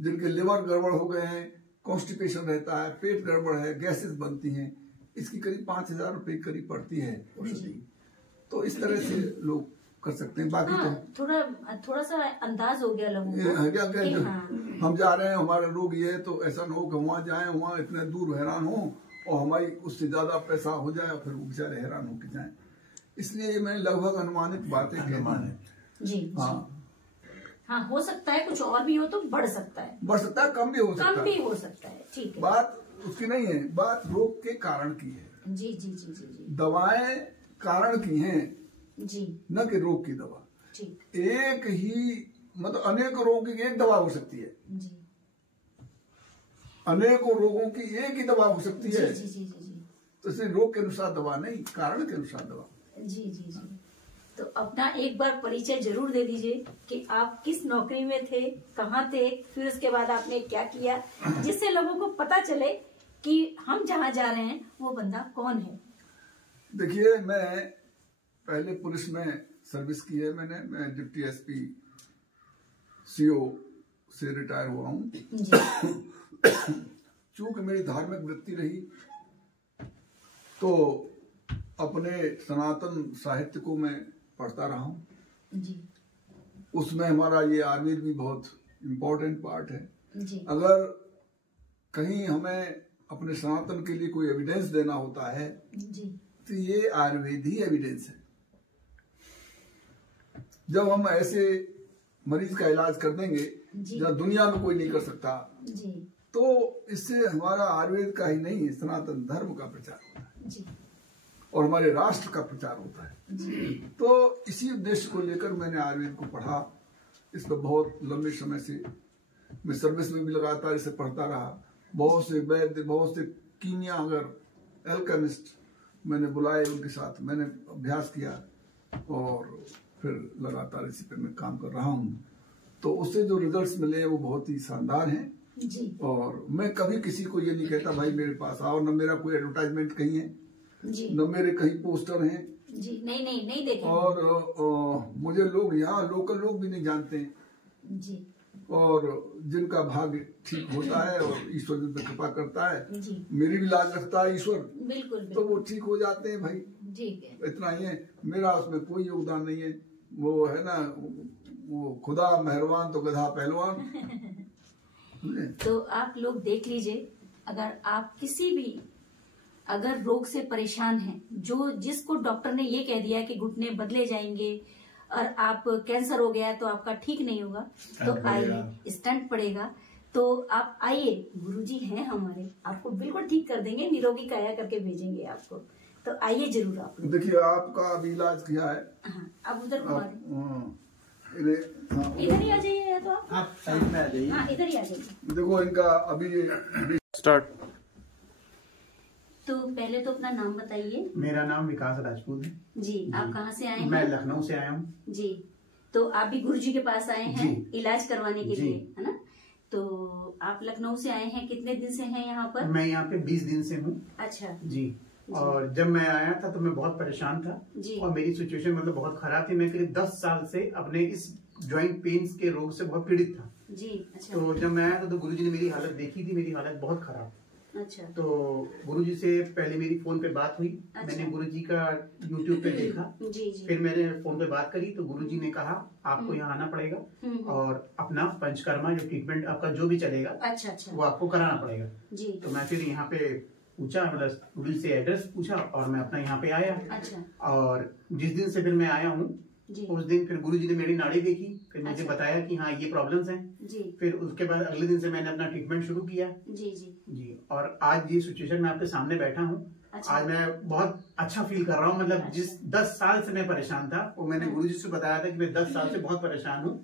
जिनके लिवर गड़बड़ हो गए हैं, कॉन्स्टिपेशन रहता है, पेट गड़बड़ है, गैसेस बनती हैं, इसकी करीब 5,000 रुपए करीब पड़ती है औषधि। तो इस तरह से लोग कर सकते हैं। बाकी हाँ, तो थोड़ा सा अंदाज हो गया लोगों को क्या कि हाँ। हम जा रहे हैं, हमारा रोग ये है, तो ऐसा न हो कि वहाँ जाए, वहाँ इतने दूर हैरान हो और हमारी उससे ज्यादा पैसा हो जाए, फिर वो बेचारे हैरान होकर जाए। इसलिए ये मैंने लगभग अनुमानित बातें कही। जी हाँ, हो सकता है कुछ और भी हो तो बढ़ सकता है, कम भी हो सकता है, ठीक है। बात उसकी नहीं है, बात रोग के कारण की है। जी जी जी जी जी। दवाएं कारण की हैं जी, न कि रोग की दवा। ठीक। एक ही मतलब अनेक रोगों की एक दवा हो सकती है जी, अनेकों रोगों की एक ही दवा हो सकती है। जी जी जी जी। तो इसलिए रोग के अनुसार दवा नहीं, कारण के अनुसार दवा। जी जी जी। तो अपना एक बार परिचय जरूर दे दीजिए कि आप किस नौकरी में थे, कहाँ थे, फिर उसके बाद आपने क्या किया, जिससे लोगों को पता चले कि हम जहाँ जा रहे हैं वो बंदा कौन है। देखिए, मैं पहले पुलिस में सर्विस की है मैंने। मैं डिप्टी एसपी सीओ से रिटायर हुआ हूँ। चूंकि मेरी धार्मिक वृत्ति रही तो अपने सनातन साहित्य को मैं पढ़ता रहा हूँ। उसमें हमारा ये आयुर्वेद भी बहुत इम्पोर्टेंट पार्ट है। अगर कहीं हमें अपने सनातन के लिए कोई एविडेंस देना होता है तो ये आयुर्वेद ही एविडेंस है। जब हम ऐसे मरीज का इलाज कर देंगे जहाँ दुनिया में कोई नहीं कर सकता, तो इससे हमारा आयुर्वेद का ही नहीं, सनातन धर्म का प्रचार होता है और हमारे राष्ट्र का प्रचार होता है। तो इसी उद्देश्य को लेकर मैंने आयुर्वेद को पढ़ा। इस पर बहुत लंबे समय से मैं सर्विस में भी लगातार इसे पढ़ता रहा। बहुत से वैद्य, बहुत से कीमिया, अगर एल्केमिस्ट मैंने बुलाए, उनके साथ मैंने अभ्यास किया और फिर लगातार इसी पे मैं काम कर रहा हूँ। तो उससे जो रिजल्ट्स मिले वो बहुत ही शानदार हैं जी। और मैं कभी किसी को ये नहीं कहता भाई मेरे पास आओ, न मेरा कोई एडवर्टाइजमेंट कहीं है जी, न मेरे कहीं पोस्टर हैं जी। नहीं देखे। और मुझे लोग यहाँ लोकल लोग भी नहीं जानते हैं जी। और जिनका भाग्य ठीक होता है और ईश्वर जिन पर कृपा करता है, जी। मेरी भी लाज रखता है ईश्वर, बिल्कुल, तो वो ठीक हो जाते हैं भाई। ठीक है, इतना ही है, मेरा उसमें कोई योगदान नहीं है। वो है ना, वो खुदा मेहरबान तो गधा पहलवान। तो आप लोग देख लीजिए, अगर आप किसी भी अगर रोग से परेशान हैं, जो जिसको डॉक्टर ने ये कह दिया कि घुटने बदले जाएंगे और आप कैंसर हो गया तो आपका ठीक नहीं होगा, तो आइए, स्टंट पड़ेगा, तो आप आइए, गुरुजी हैं हमारे, आपको बिल्कुल ठीक कर देंगे, निरोगी काया करके भेजेंगे आपको। तो आइए जरूर आप लोग। देखिए, आपका अभी इलाज किया है। हाँ, अब उधर इधर ही आ जाइए, या तो आप साइड में आ जाइए। हाँ, इधर ही आ जाइए। देखो, इनका अभी स्टार्ट। तो पहले तो अपना नाम बताइए। मेरा नाम विकास राजपूत है जी। आप कहाँ से आए हैं? मैं लखनऊ से आया हूँ जी। तो आप भी गुरुजी के पास आए हैं इलाज करवाने के लिए, है ना? तो आप लखनऊ से आए हैं, कितने दिन से हैं यहाँ पर? मैं यहाँ पे 20 दिन से हूँ। अच्छा जी। और जब मैं आया था तो मैं बहुत परेशान था जी। और मेरी सिचुएशन मतलब बहुत खराब थी। मैं करीब 10 साल से अपने इस जॉइंट पेन्स के रोग से बहुत पीड़ित था जी। अच्छा। तो जब मैं आया था तो गुरुजी ने मेरी हालत देखी थी, मेरी हालत बहुत खराब। अच्छा। तो गुरुजी से पहले मेरी फोन पे बात हुई। अच्छा। मैंने गुरुजी का यूट्यूब पे देखा। जी जी। फिर मैंने फोन पे बात करी तो गुरुजी ने कहा आपको यहाँ आना पड़ेगा और अपना पंचकर्मा जो ट्रीटमेंट आपका जो भी चलेगा, अच्छा अच्छा, वो आपको कराना पड़ेगा जी। तो मैं फिर यहाँ पे पूछा, मतलब गुरुजी से एड्रेस पूछा और मैं अपना यहाँ पे आया। अच्छा। और जिस दिन से फिर मैं आया हूँ उस दिन फिर गुरुजी ने मेरी नाड़ी देखी, फिर मुझे बताया कि हाँ ये प्रॉब्लम्स हैं जी। फिर उसके बाद अगले दिन से मैंने अपना ट्रीटमेंट शुरू किया जी जी जी। और आज ये सिचुएशन में आपके सामने बैठा हूँ। अच्छा। आज मैं बहुत अच्छा फील कर रहा हूँ। मतलब अच्छा। जिस 10 साल से मैं परेशान था वो मैंने गुरुजी से बताया था कि मैं 10 साल से बहुत परेशान हूँ।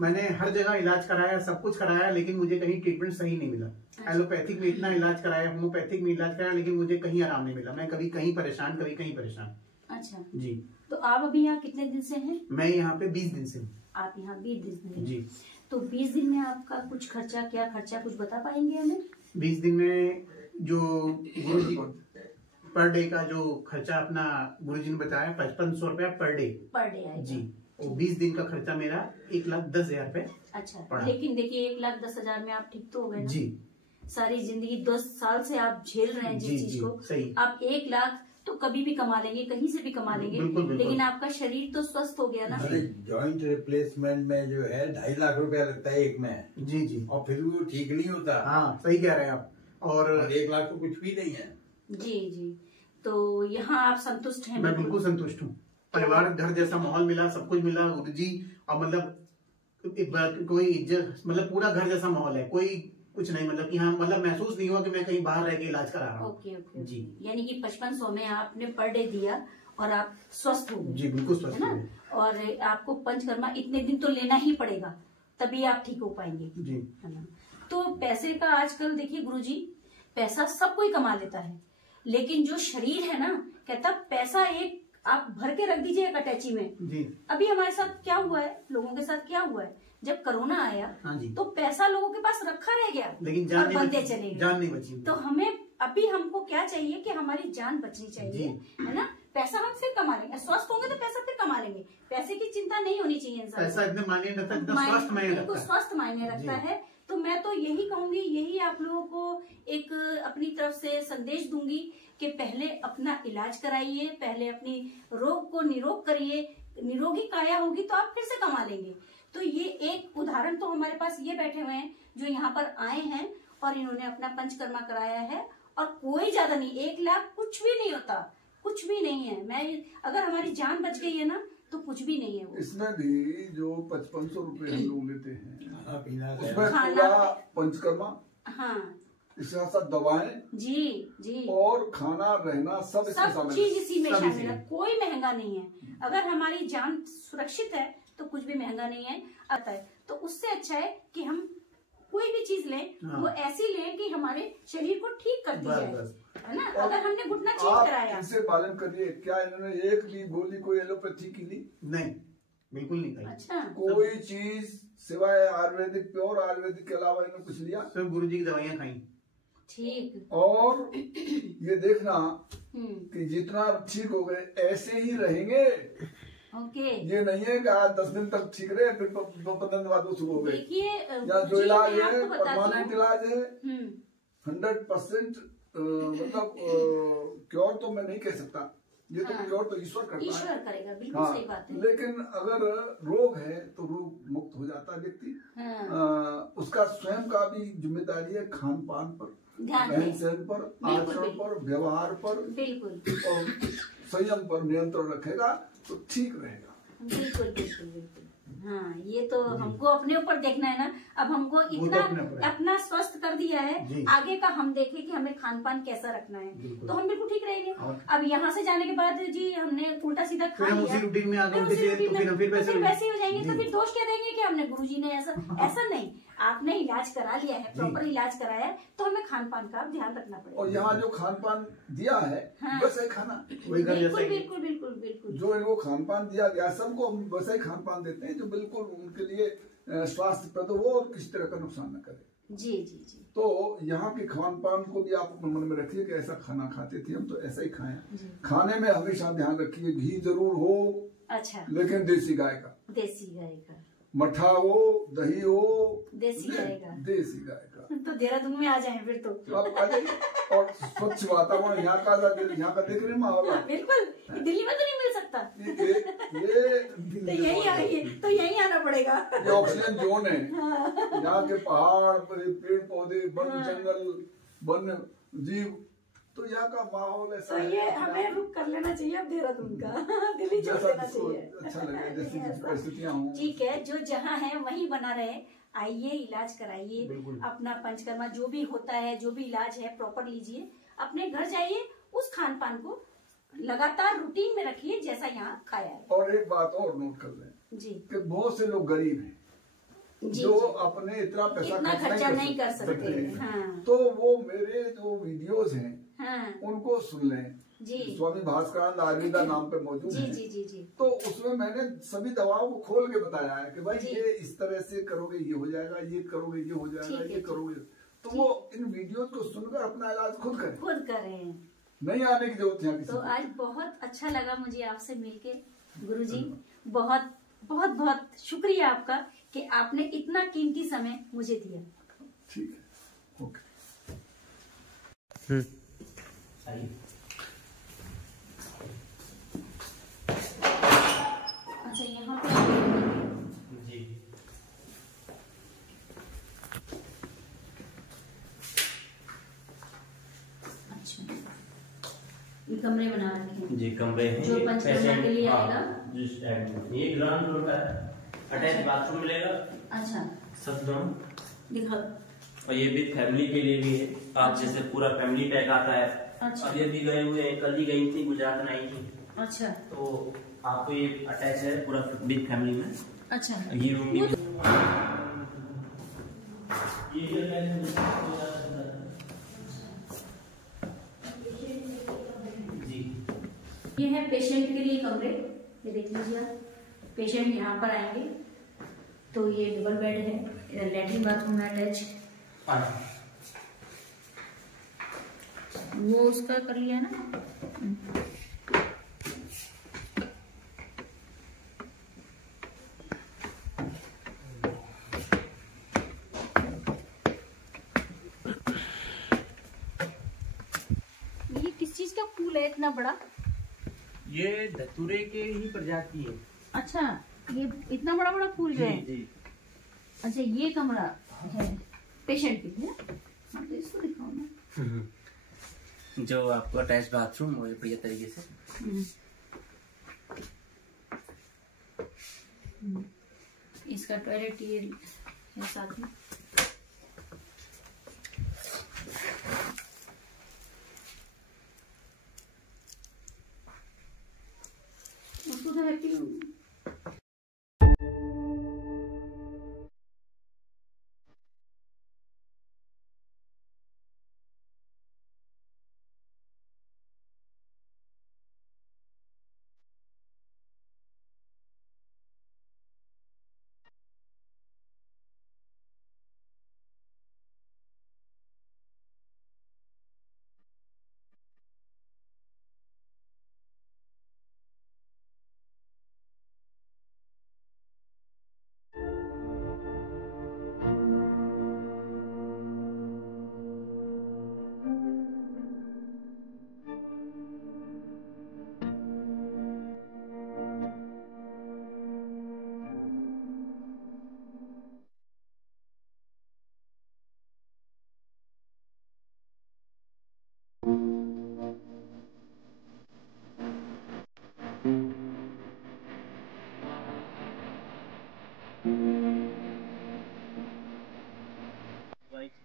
मैंने हर जगह इलाज कराया, सब कुछ कराया, लेकिन मुझे कहीं ट्रीटमेंट सही नहीं मिला। एलोपैथिक में इतना इलाज कराया, होम्योपैथिक में इलाज कराया, लेकिन मुझे कहीं आराम नहीं मिला। मैं कभी कहीं परेशान, कभी कहीं परेशान। अच्छा जी। तो आप अभी यहाँ कितने दिन से हैं? मैं यहाँ पे 20 दिन से हूँ। आप यहाँ 20 दिन से जी। तो 20 दिन में आपका कुछ खर्चा, क्या खर्चा कुछ बता पाएंगे हमें? 20 दिन में जो गुरुजी पर डे का जो खर्चा अपना गुरुजी ने बताया 5500 रुपया पर डे आएगा जी। और 20 दिन का खर्चा मेरा 1,10,000 रुपए। अच्छा। लेकिन देखिए 1,10,000 में आप ठीक तो हो गए जी। सारी जिंदगी 10 साल से आप झेल रहे हैं जिस चीज को, सही। आप 1 लाख, तो तो कभी भी कमा लेंगे, कहीं से भी कमा लेंगे, लेकिन आपका शरीर तो स्वस्थ हो गया ना। जॉइंट रिप्लेसमेंट में जो है 2.5 लाख रुपया लगता है एक में। जी जी। और फिर वो ठीक नहीं होता। हाँ सही कह रहे हैं आप। और 1 लाख तो कुछ भी नहीं है। जी जी। तो यहाँ आप संतुष्ट हैं? मैं बिल्कुल संतुष्ट हूँ। परिवार घर जैसा माहौल मिला, सब कुछ मिला गुरुजी, और मतलब कोई इज्जत, मतलब पूरा घर जैसा माहौल है, कोई कुछ नहीं, मतलब कि हाँ, मतलब महसूस नहीं हुआ कि मैं कहीं बाहर रह के इलाज करा रहा हूँ। ओके ओके जी। यानी कि 5500 में आपने पर डे दिया और आप स्वस्थ हो गए। जी बिल्कुल स्वस्थ है ना। और आपको पंचकर्मा इतने दिन तो लेना ही पड़ेगा, तभी आप ठीक हो पाएंगे। जी। है ना। तो पैसे का आजकल देखिए गुरुजी, पैसा सब कोई कमा लेता है, लेकिन जो शरीर है ना, कहता पैसा एक आप भर के रख दीजिए एक अटैची में। जी। अभी हमारे साथ क्या हुआ है, लोगों के साथ क्या हुआ है, जब कोरोना आया हाँ जी। तो पैसा लोगों के पास रखा रह गया, लेकिन जान बनते चले गए, जान नहीं बची। तो हमें अभी हमको क्या चाहिए कि हमारी जान बचनी चाहिए, है ना। पैसा हम फिर कमा लेंगे, स्वस्थ होंगे तो पैसा फिर कमा लेंगे, पैसे की चिंता नहीं होनी चाहिए इंसान। पैसा इतना मायने रखता है, इतना स्वस्थ मायने रखता है। स्वस्थ मायने रखता है। तो मैं तो यही कहूंगी, यही आप लोगों को एक अपनी तरफ से संदेश दूंगी कि पहले अपना इलाज कराइए, पहले अपनी रोग को निरोग करिए, निरोगी काया होगी तो आप फिर से कमा लेंगे। तो ये एक उदाहरण तो हमारे पास ये बैठे हुए हैं जो यहाँ पर आए हैं और इन्होंने अपना पंचकर्मा कराया है, और कोई ज्यादा नहीं, 1 लाख कुछ भी नहीं होता, कुछ भी नहीं है। मैं अगर हमारी जान बच गई है ना तो कुछ भी नहीं है वो। इसमें भी जो 5500 रुपए हम लोग लेते हैं, खाना पीना उसमें पूरा पंचकर्मा, हाँ इसके साथ साथ दवाएं जी जी और खाना रहना सब चीज इसी में शामिल है, कोई महंगा नहीं है। अगर हमारी जान सुरक्षित है तो कुछ भी महंगा नहीं है आता है। तो उससे अच्छा है कि हम कोई भी चीज लें, वो ऐसी लें कि हमारे शरीर को ठीक करती जाए, है ना। अगर हमने घुटना चेंज कराया, इनसे मालूम करिए क्या इन्होंने एक भी गोली कोई एलोपैथी की ली? नहीं, बिल्कुल नहीं खाई। अच्छा, कोई चीज सिवाय आयुर्वेदिक, प्योर आयुर्वेदिक के अलावा इन्होंने कुछ लिया? सब गुरुजी की दवाइयाँ खाई। ठीक। और ये देखना कि जितना ठीक हो गए ऐसे ही रहेंगे। ओके। ये नहीं है कि आज 10 दिन तक ठीक रहे फिर 15 दिन बाद वो शुरू हो गए। देखिए या जो इलाज है परमानेंट इलाज है, 100% मतलब क्योर तो मैं नहीं कह सकता, ये तो क्योर तो ईश्वर करता है, ईश्वर करेगा, बिल्कुल सही बात है। लेकिन अगर रोग है तो रोग मुक्त हो जाता है व्यक्ति। उसका स्वयं का भी जिम्मेदारी है खान पान पर, रहन सहन पर, आचरण पर, व्यवहार पर, बिल्कुल, और संयम पर नियंत्रण रखेगा तो ठीक रहेगा। बिल्कुल बिल्कुल बिल्कुल। हाँ, ये तो हमको अपने ऊपर देखना है ना। अब हमको इतना अपना स्वस्थ कर दिया है, आगे का हम देखें कि हमें खान पान कैसा रखना है, तो हम बिल्कुल ठीक रहेंगे। अब यहाँ से जाने के बाद जी हमने उल्टा सीधा खा लिया, उसी रूटीन में आ गए, फिर वैसे ही हो जाएंगे। तो फिर दोष क्या देंगे कि हमने गुरुजी ने ऐसा नहीं, आपने इलाज करा लिया है, प्रॉपर इलाज कराया है, तो हमें खान पान का ध्यान रखना पड़ेगा। और यहाँ जो खान पान दिया है वैसे खाना, बिल्कुल बिल्कुल बिल्कुल बिल्कुल, जो इनको खान पान दिया गया सबको हम वैसा ही खान पान देते हैं जो बिल्कुल उनके लिए स्वास्थ्यप्रद हो और किसी तरह का नुकसान न करे। जी जी जी। तो यहाँ के खान पान को भी आप अपने मन में रखिए कि ऐसा खाना खाते थे हम, तो ऐसा ही खाएं। खाने में हमेशा ध्यान रखिए घी जरूर हो, अच्छा, लेकिन देसी गाय का, देसी गाय का, मठा हो, दही हो, देसी गाय का, देसी गाय का। तो देहरादून में आ जाएं फिर तो आप आ जाइए। और स्वच्छ वातावरण यहाँ का देख रहे माहौल, बिल्कुल दिल्ली में तो नहीं मिल सकता। ये तो यही आना पड़ेगा। ये ऑक्सीजन जोन है। यहाँ के पहाड़, पेड़ पौधे, वन जंगल, वन जीव, तो यहाँ का माहौल ऐसा है। ये हमें रुक कर लेना चाहिए अब देहरादून का, दिल्ली छोड़ देना चाहिए। अच्छा लगे जैसी परिस्थितियाँ हों। ठीक है, जो जहाँ है वहीं बना रहे, आइए इलाज कराइए, अपना पंचकर्मा जो भी होता है, जो भी इलाज है प्रॉपर लीजिए, अपने घर जाइए, उस खान पान को लगातार रूटीन में रखिए जैसा यहाँ खाया है। और एक बात और नोट कर लें जी, कि बहुत से लोग गरीब हैं जो अपने इतना पैसा खर्चा नहीं कर सकते। तो वो मेरे जो वीडियोस हैं उनको सुन लें जी। स्वामी भास्करानंद आयुर्वेदा नाम पे मौजूद है। जी जी जी। तो उसमें मैंने सभी दवाओं को खोल के बताया है कि भाई ये इस तरह से करोगे ये हो जाएगा, ये करोगे ये हो जाएगा, ये करोगे, तो वो इन वीडियोस को सुनकर अपना इलाज खुद करें, नहीं आने की जरूरत है किसी। तो आज बहुत अच्छा लगा मुझे आपसे मिलके गुरुजी, बहुत बहुत बहुत शुक्रिया आपका कि आपने इतना कीमती समय मुझे दिया। ठीक है, ओके। अच्छा, यहाँ पे आप जी। अच्छा, ये कमरे बना रखे हैं जी, कमरे हैं जो पंचकर्मा के लिए आएगा। ये ग्राउंड फ्लोर का है, अटैच बाथरूम मिलेगा। अच्छा, सब दोनों दिखाओ। और ये भी फैमिली के लिए भी है, आप जैसे पूरा फैमिली पैक आता है। अच्छा। और ये भी गए हुए हैं, कल ही गई थी, गुजरात में आई थी। अच्छा, तो आपको ये अटैच है पूरा बिग फैमिली में। अच्छा, ये रूम भी जी। ये है पेशेंट के लिए कमरे। ये देख लीजिए आप, पेशेंट यहाँ पर आएंगे तो ये डबल बेड है, इधर लैट्रिन बाथरूम है अटैच। वो उसका कर लिया ना। ये किस चीज का फूल है इतना बड़ा? ये धतूरे के ही प्रजाति है। अच्छा, ये इतना बड़ा बड़ा फूल जो है। जी। अच्छा, ये कमरा है पेशेंट के लिए। हाँ, तो इसको दिखाओ ना। जो आपको अटैच बाथरूम हो बढ़िया तरीके से। इसका टॉयलेट ये है साथ में। उसको तो हैप्पी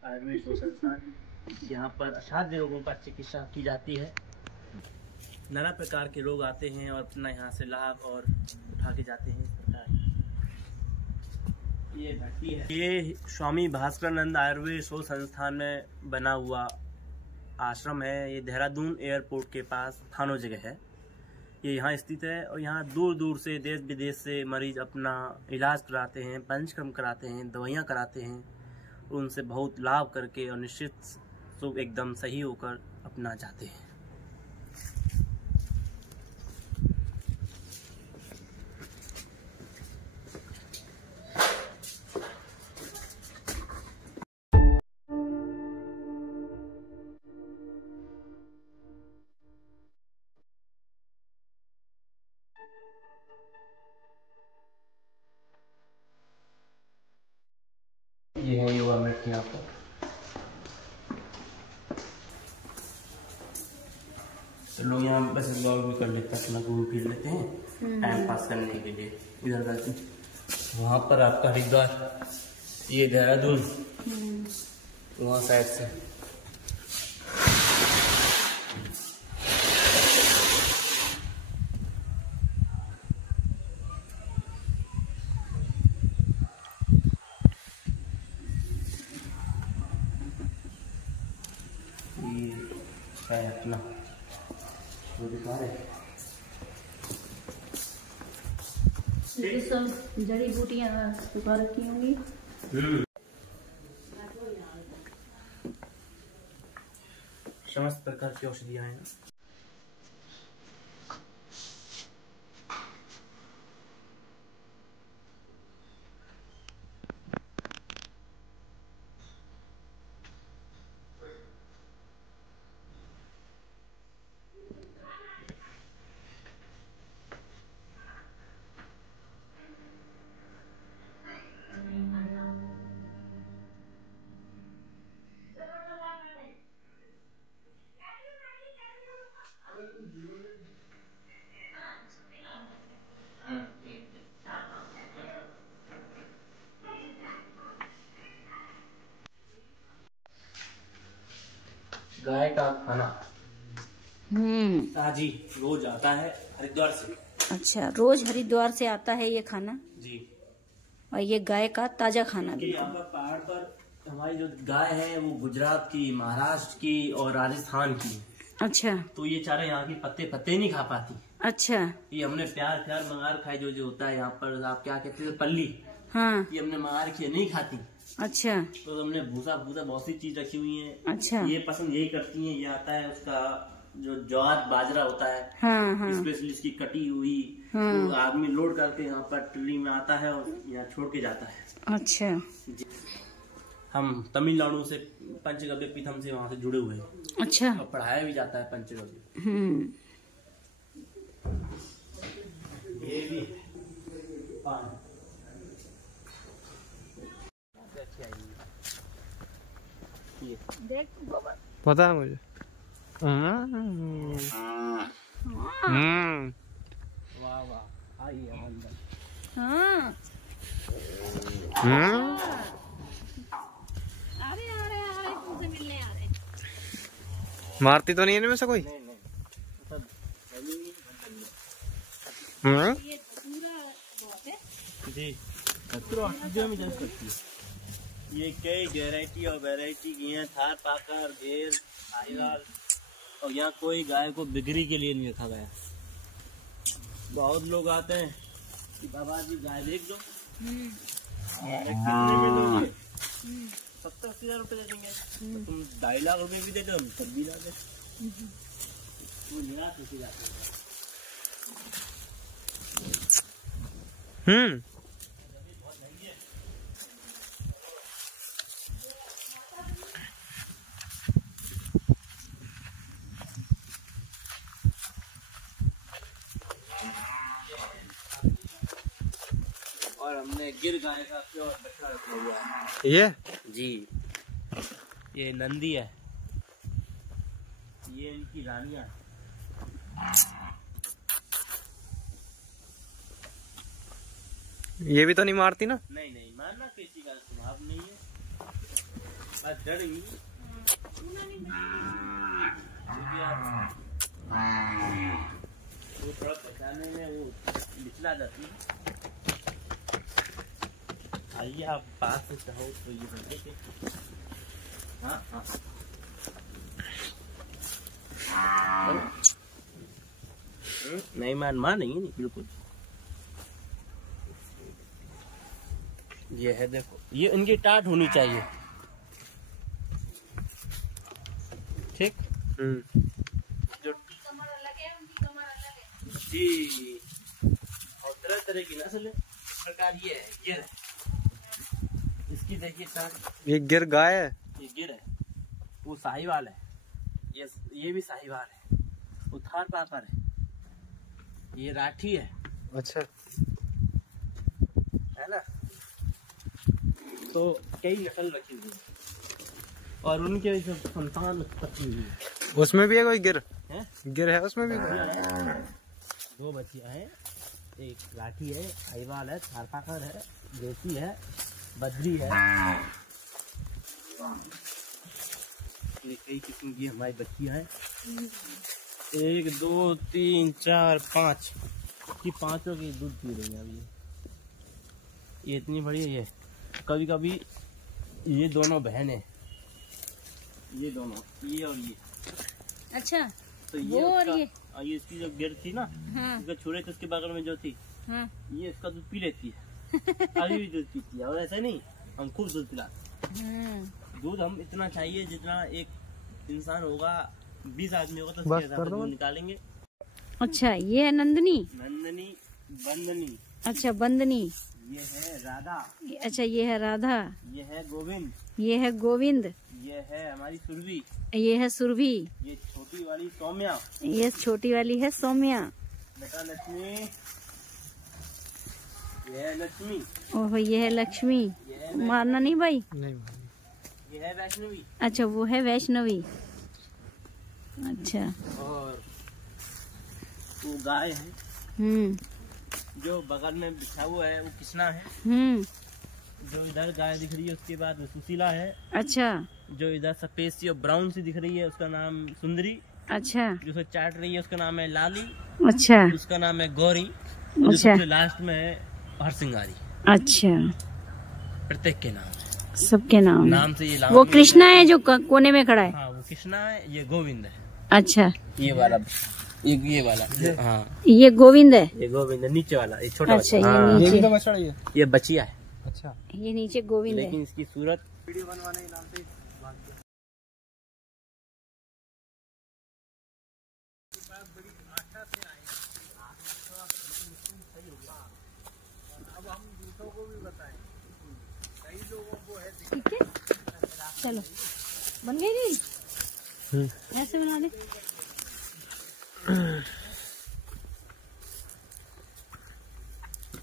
आयुर्वेद संस्थान, यहाँ पर असाध्य रोगों का चिकित्सा की जाती है। नाना प्रकार के रोग आते हैं और अपना यहाँ से लाभ और उठा के जाते हैं। इस प्रकार ये भट्टी है, ये स्वामी भास्करानंद आयुर्वेद शोध संस्थान में बना हुआ आश्रम है। ये देहरादून एयरपोर्ट के पास थानो जगह है। ये यहाँ स्थित है और यहाँ दूर दूर से देश विदेश से मरीज अपना इलाज कराते हैं, पंचकर्म कराते हैं, दवाइयाँ कराते हैं। उनसे बहुत लाभ करके और निश्चित सुख एकदम सही होकर अपना जाते हैं। ये है योगा मैट यहाँ पर। तो लोग यहाँ बस गौर भी कर लेते हैं, अपना घूम फिर लेते हैं टाइम पास करने के लिए इधर उधर। वहाँ पर आपका हरिद्वार, ये देहरादून वहाँ साइड से। ये है अपना वो दिखा रहे। ये सब जड़ी बूटियाँ सुखा रखी होंगी। समस्त प्रकार की औषधियाँ हैं। गाय का खाना जी रोज आता है हरिद्वार से। अच्छा, रोज हरिद्वार से आता है ये खाना जी। और ये गाय का ताजा खाना भी। यहाँ पर पहाड़ पर हमारी जो गाय है वो गुजरात की, महाराष्ट्र की और राजस्थान की। अच्छा। तो ये चारे यहाँ की पत्ते नहीं खा पाती। अच्छा। ये हमने प्यार मंगार खाई, जो होता है यहाँ पर आप क्या कहते हैं, पल्ली। हाँ। ये हमने मंगार की, नहीं खाती। अच्छा। तो हमने भूसा बहुत सी चीज रखी हुई है। अच्छा। ये पसंद यही करती है। ये आता है उसका जो ज्वार बाजरा होता है, हाँ। स्पेशली इसकी कटी हुई, हाँ। तो आदमी लोड करके यहाँ पर ट्रली में आता है और यहाँ छोड़ के जाता है। अच्छा। हम तमिलनाडु से पंचगव्य पीठम से वहाँ से जुड़े हुए हैं। अच्छा। और पढ़ाया भी जाता है पंचगव्य। ये भी पता है मुझे। वाह वाह, आइए अंदर। हाँ। अरे तुमसे मिलने आ रहे। मारती तो नहीं है इनमें से कोई? नहीं। ये पूरा बहुत है जी। में जस्ट करती है। ये कई वैरायटी और वैरायटी की हैं, थार पाकर, घेर, साहिवाल। और यहाँ कोई गाय को बिक्री के लिए नहीं रखा गया। बहुत लोग आते हैं कि बाबा जी गाय देख दो, कितने में दोगे? 70-80 रुपए दे देंगे। तो तुम 2.5 लाख रुपए भी दे दो, हम तब भी ला दे। वो निराश होती जाती है। और हमने गिर गाय का प्योर बछड़ा रखा हुआ है। ये जी, ये नंदी है, ये इनकी रानियां है। ये भी तो नहीं मारती ना? नहीं, मारना किसी का स्वभाव नहीं है, बस डर ही। वो थोड़ा पहचाने में वो निचला जाती है। आइए आप पास से चाहो तो ये देखे। हाँ। नहीं मार नहीं बिल्कुल। ये है, देखो, ये इनकी टाट होनी चाहिए। ठीक। जो कमर अलग है, उनकी कमर अलग है जी। और तरह की नस्ल है। प्रकार ये है, गिर है। इसकी देखिए टाट। ये गिर गाय है, ये गिर है। वो साहिवाल है, ये भी साहिवाल है। वो थार पाकर है, ये राठी है। अच्छा, है ना। तो कई नस्ल रखी हुई है और उनके संतान रखी हुई है। उसमें भी है कोई गिर है? गिर है उसमें भी? 2 बच्चियां हैं, एक लाठी है, साहिवाल है, थारपाकर है, देसी है, बद्री है। ये कई किस्म की हमारी बच्चियां हैं। 1 2 3 4 5 की 5 की दूध पी रही है अभी। ये इतनी बड़ी है। ये कभी कभी ये दोनों बहन है, ये दोनों, ये और ये। अच्छा। तो ये और ये इसकी जो गिर थी ना, इसका छुरे थे, उसके बगल में जो थी, ये इसका दूध पी लेती है। अभी भी दूध पीती है। और ऐसा नहीं, हम खूब दूध पिलाते। दूध हम इतना चाहिए जितना एक इंसान होगा, 20 आदमी होगा तो उसके दूध निकालेंगे। अच्छा, ये है नंदनी, बंदनी। अच्छा, बंदनी। ये है राधा। अच्छा, ये है राधा। ये है गोविंद। ये है गोविंद। ये है हमारी सुरभि। ये है सुरभि। ये छोटी वाली सौम्या। ये छोटी वाली है सौम्या। बेटा लक्ष्मी। ये है लक्ष्मी। ओहो, ये है लक्ष्मी। मारना नहीं भाई। नहीं। ये है वैष्णवी। अच्छा, वो है वैष्णवी। अच्छा। और वो गाय है। जो बगल में बिछा हुआ है वो कृष्णा है। जो इधर गाय दिख रही है उसके बाद वो सुशीला है। अच्छा। जो इधर सफेद सी और ब्राउन सी दिख रही है उसका नाम सुंदरी। अच्छा। जो चाट रही है उसका नाम है लाली। अच्छा। उसका नाम है गौरी। अच्छा। जो लास्ट में है हरसिंगारी। अच्छा। प्रत्येक के नाम है। सबके नाम से ये वो कृष्णा है जो कोने में खड़ा है। हाँ वो कृष्णा है, ये गोविंद है। अच्छा। ये वाला ये वाला हाँ ये गोविंद है। ये गोविंद है, नीचे वाला ये छोटा। अच्छा बच्चा। ये हाँ। नीचे तो बछड़ा ये। ये बचिया है। अच्छा। ये नीचे गोविंद है। लेकिन इसकी सूरत ठीक है चलो बन गई। ऐसे बना दे।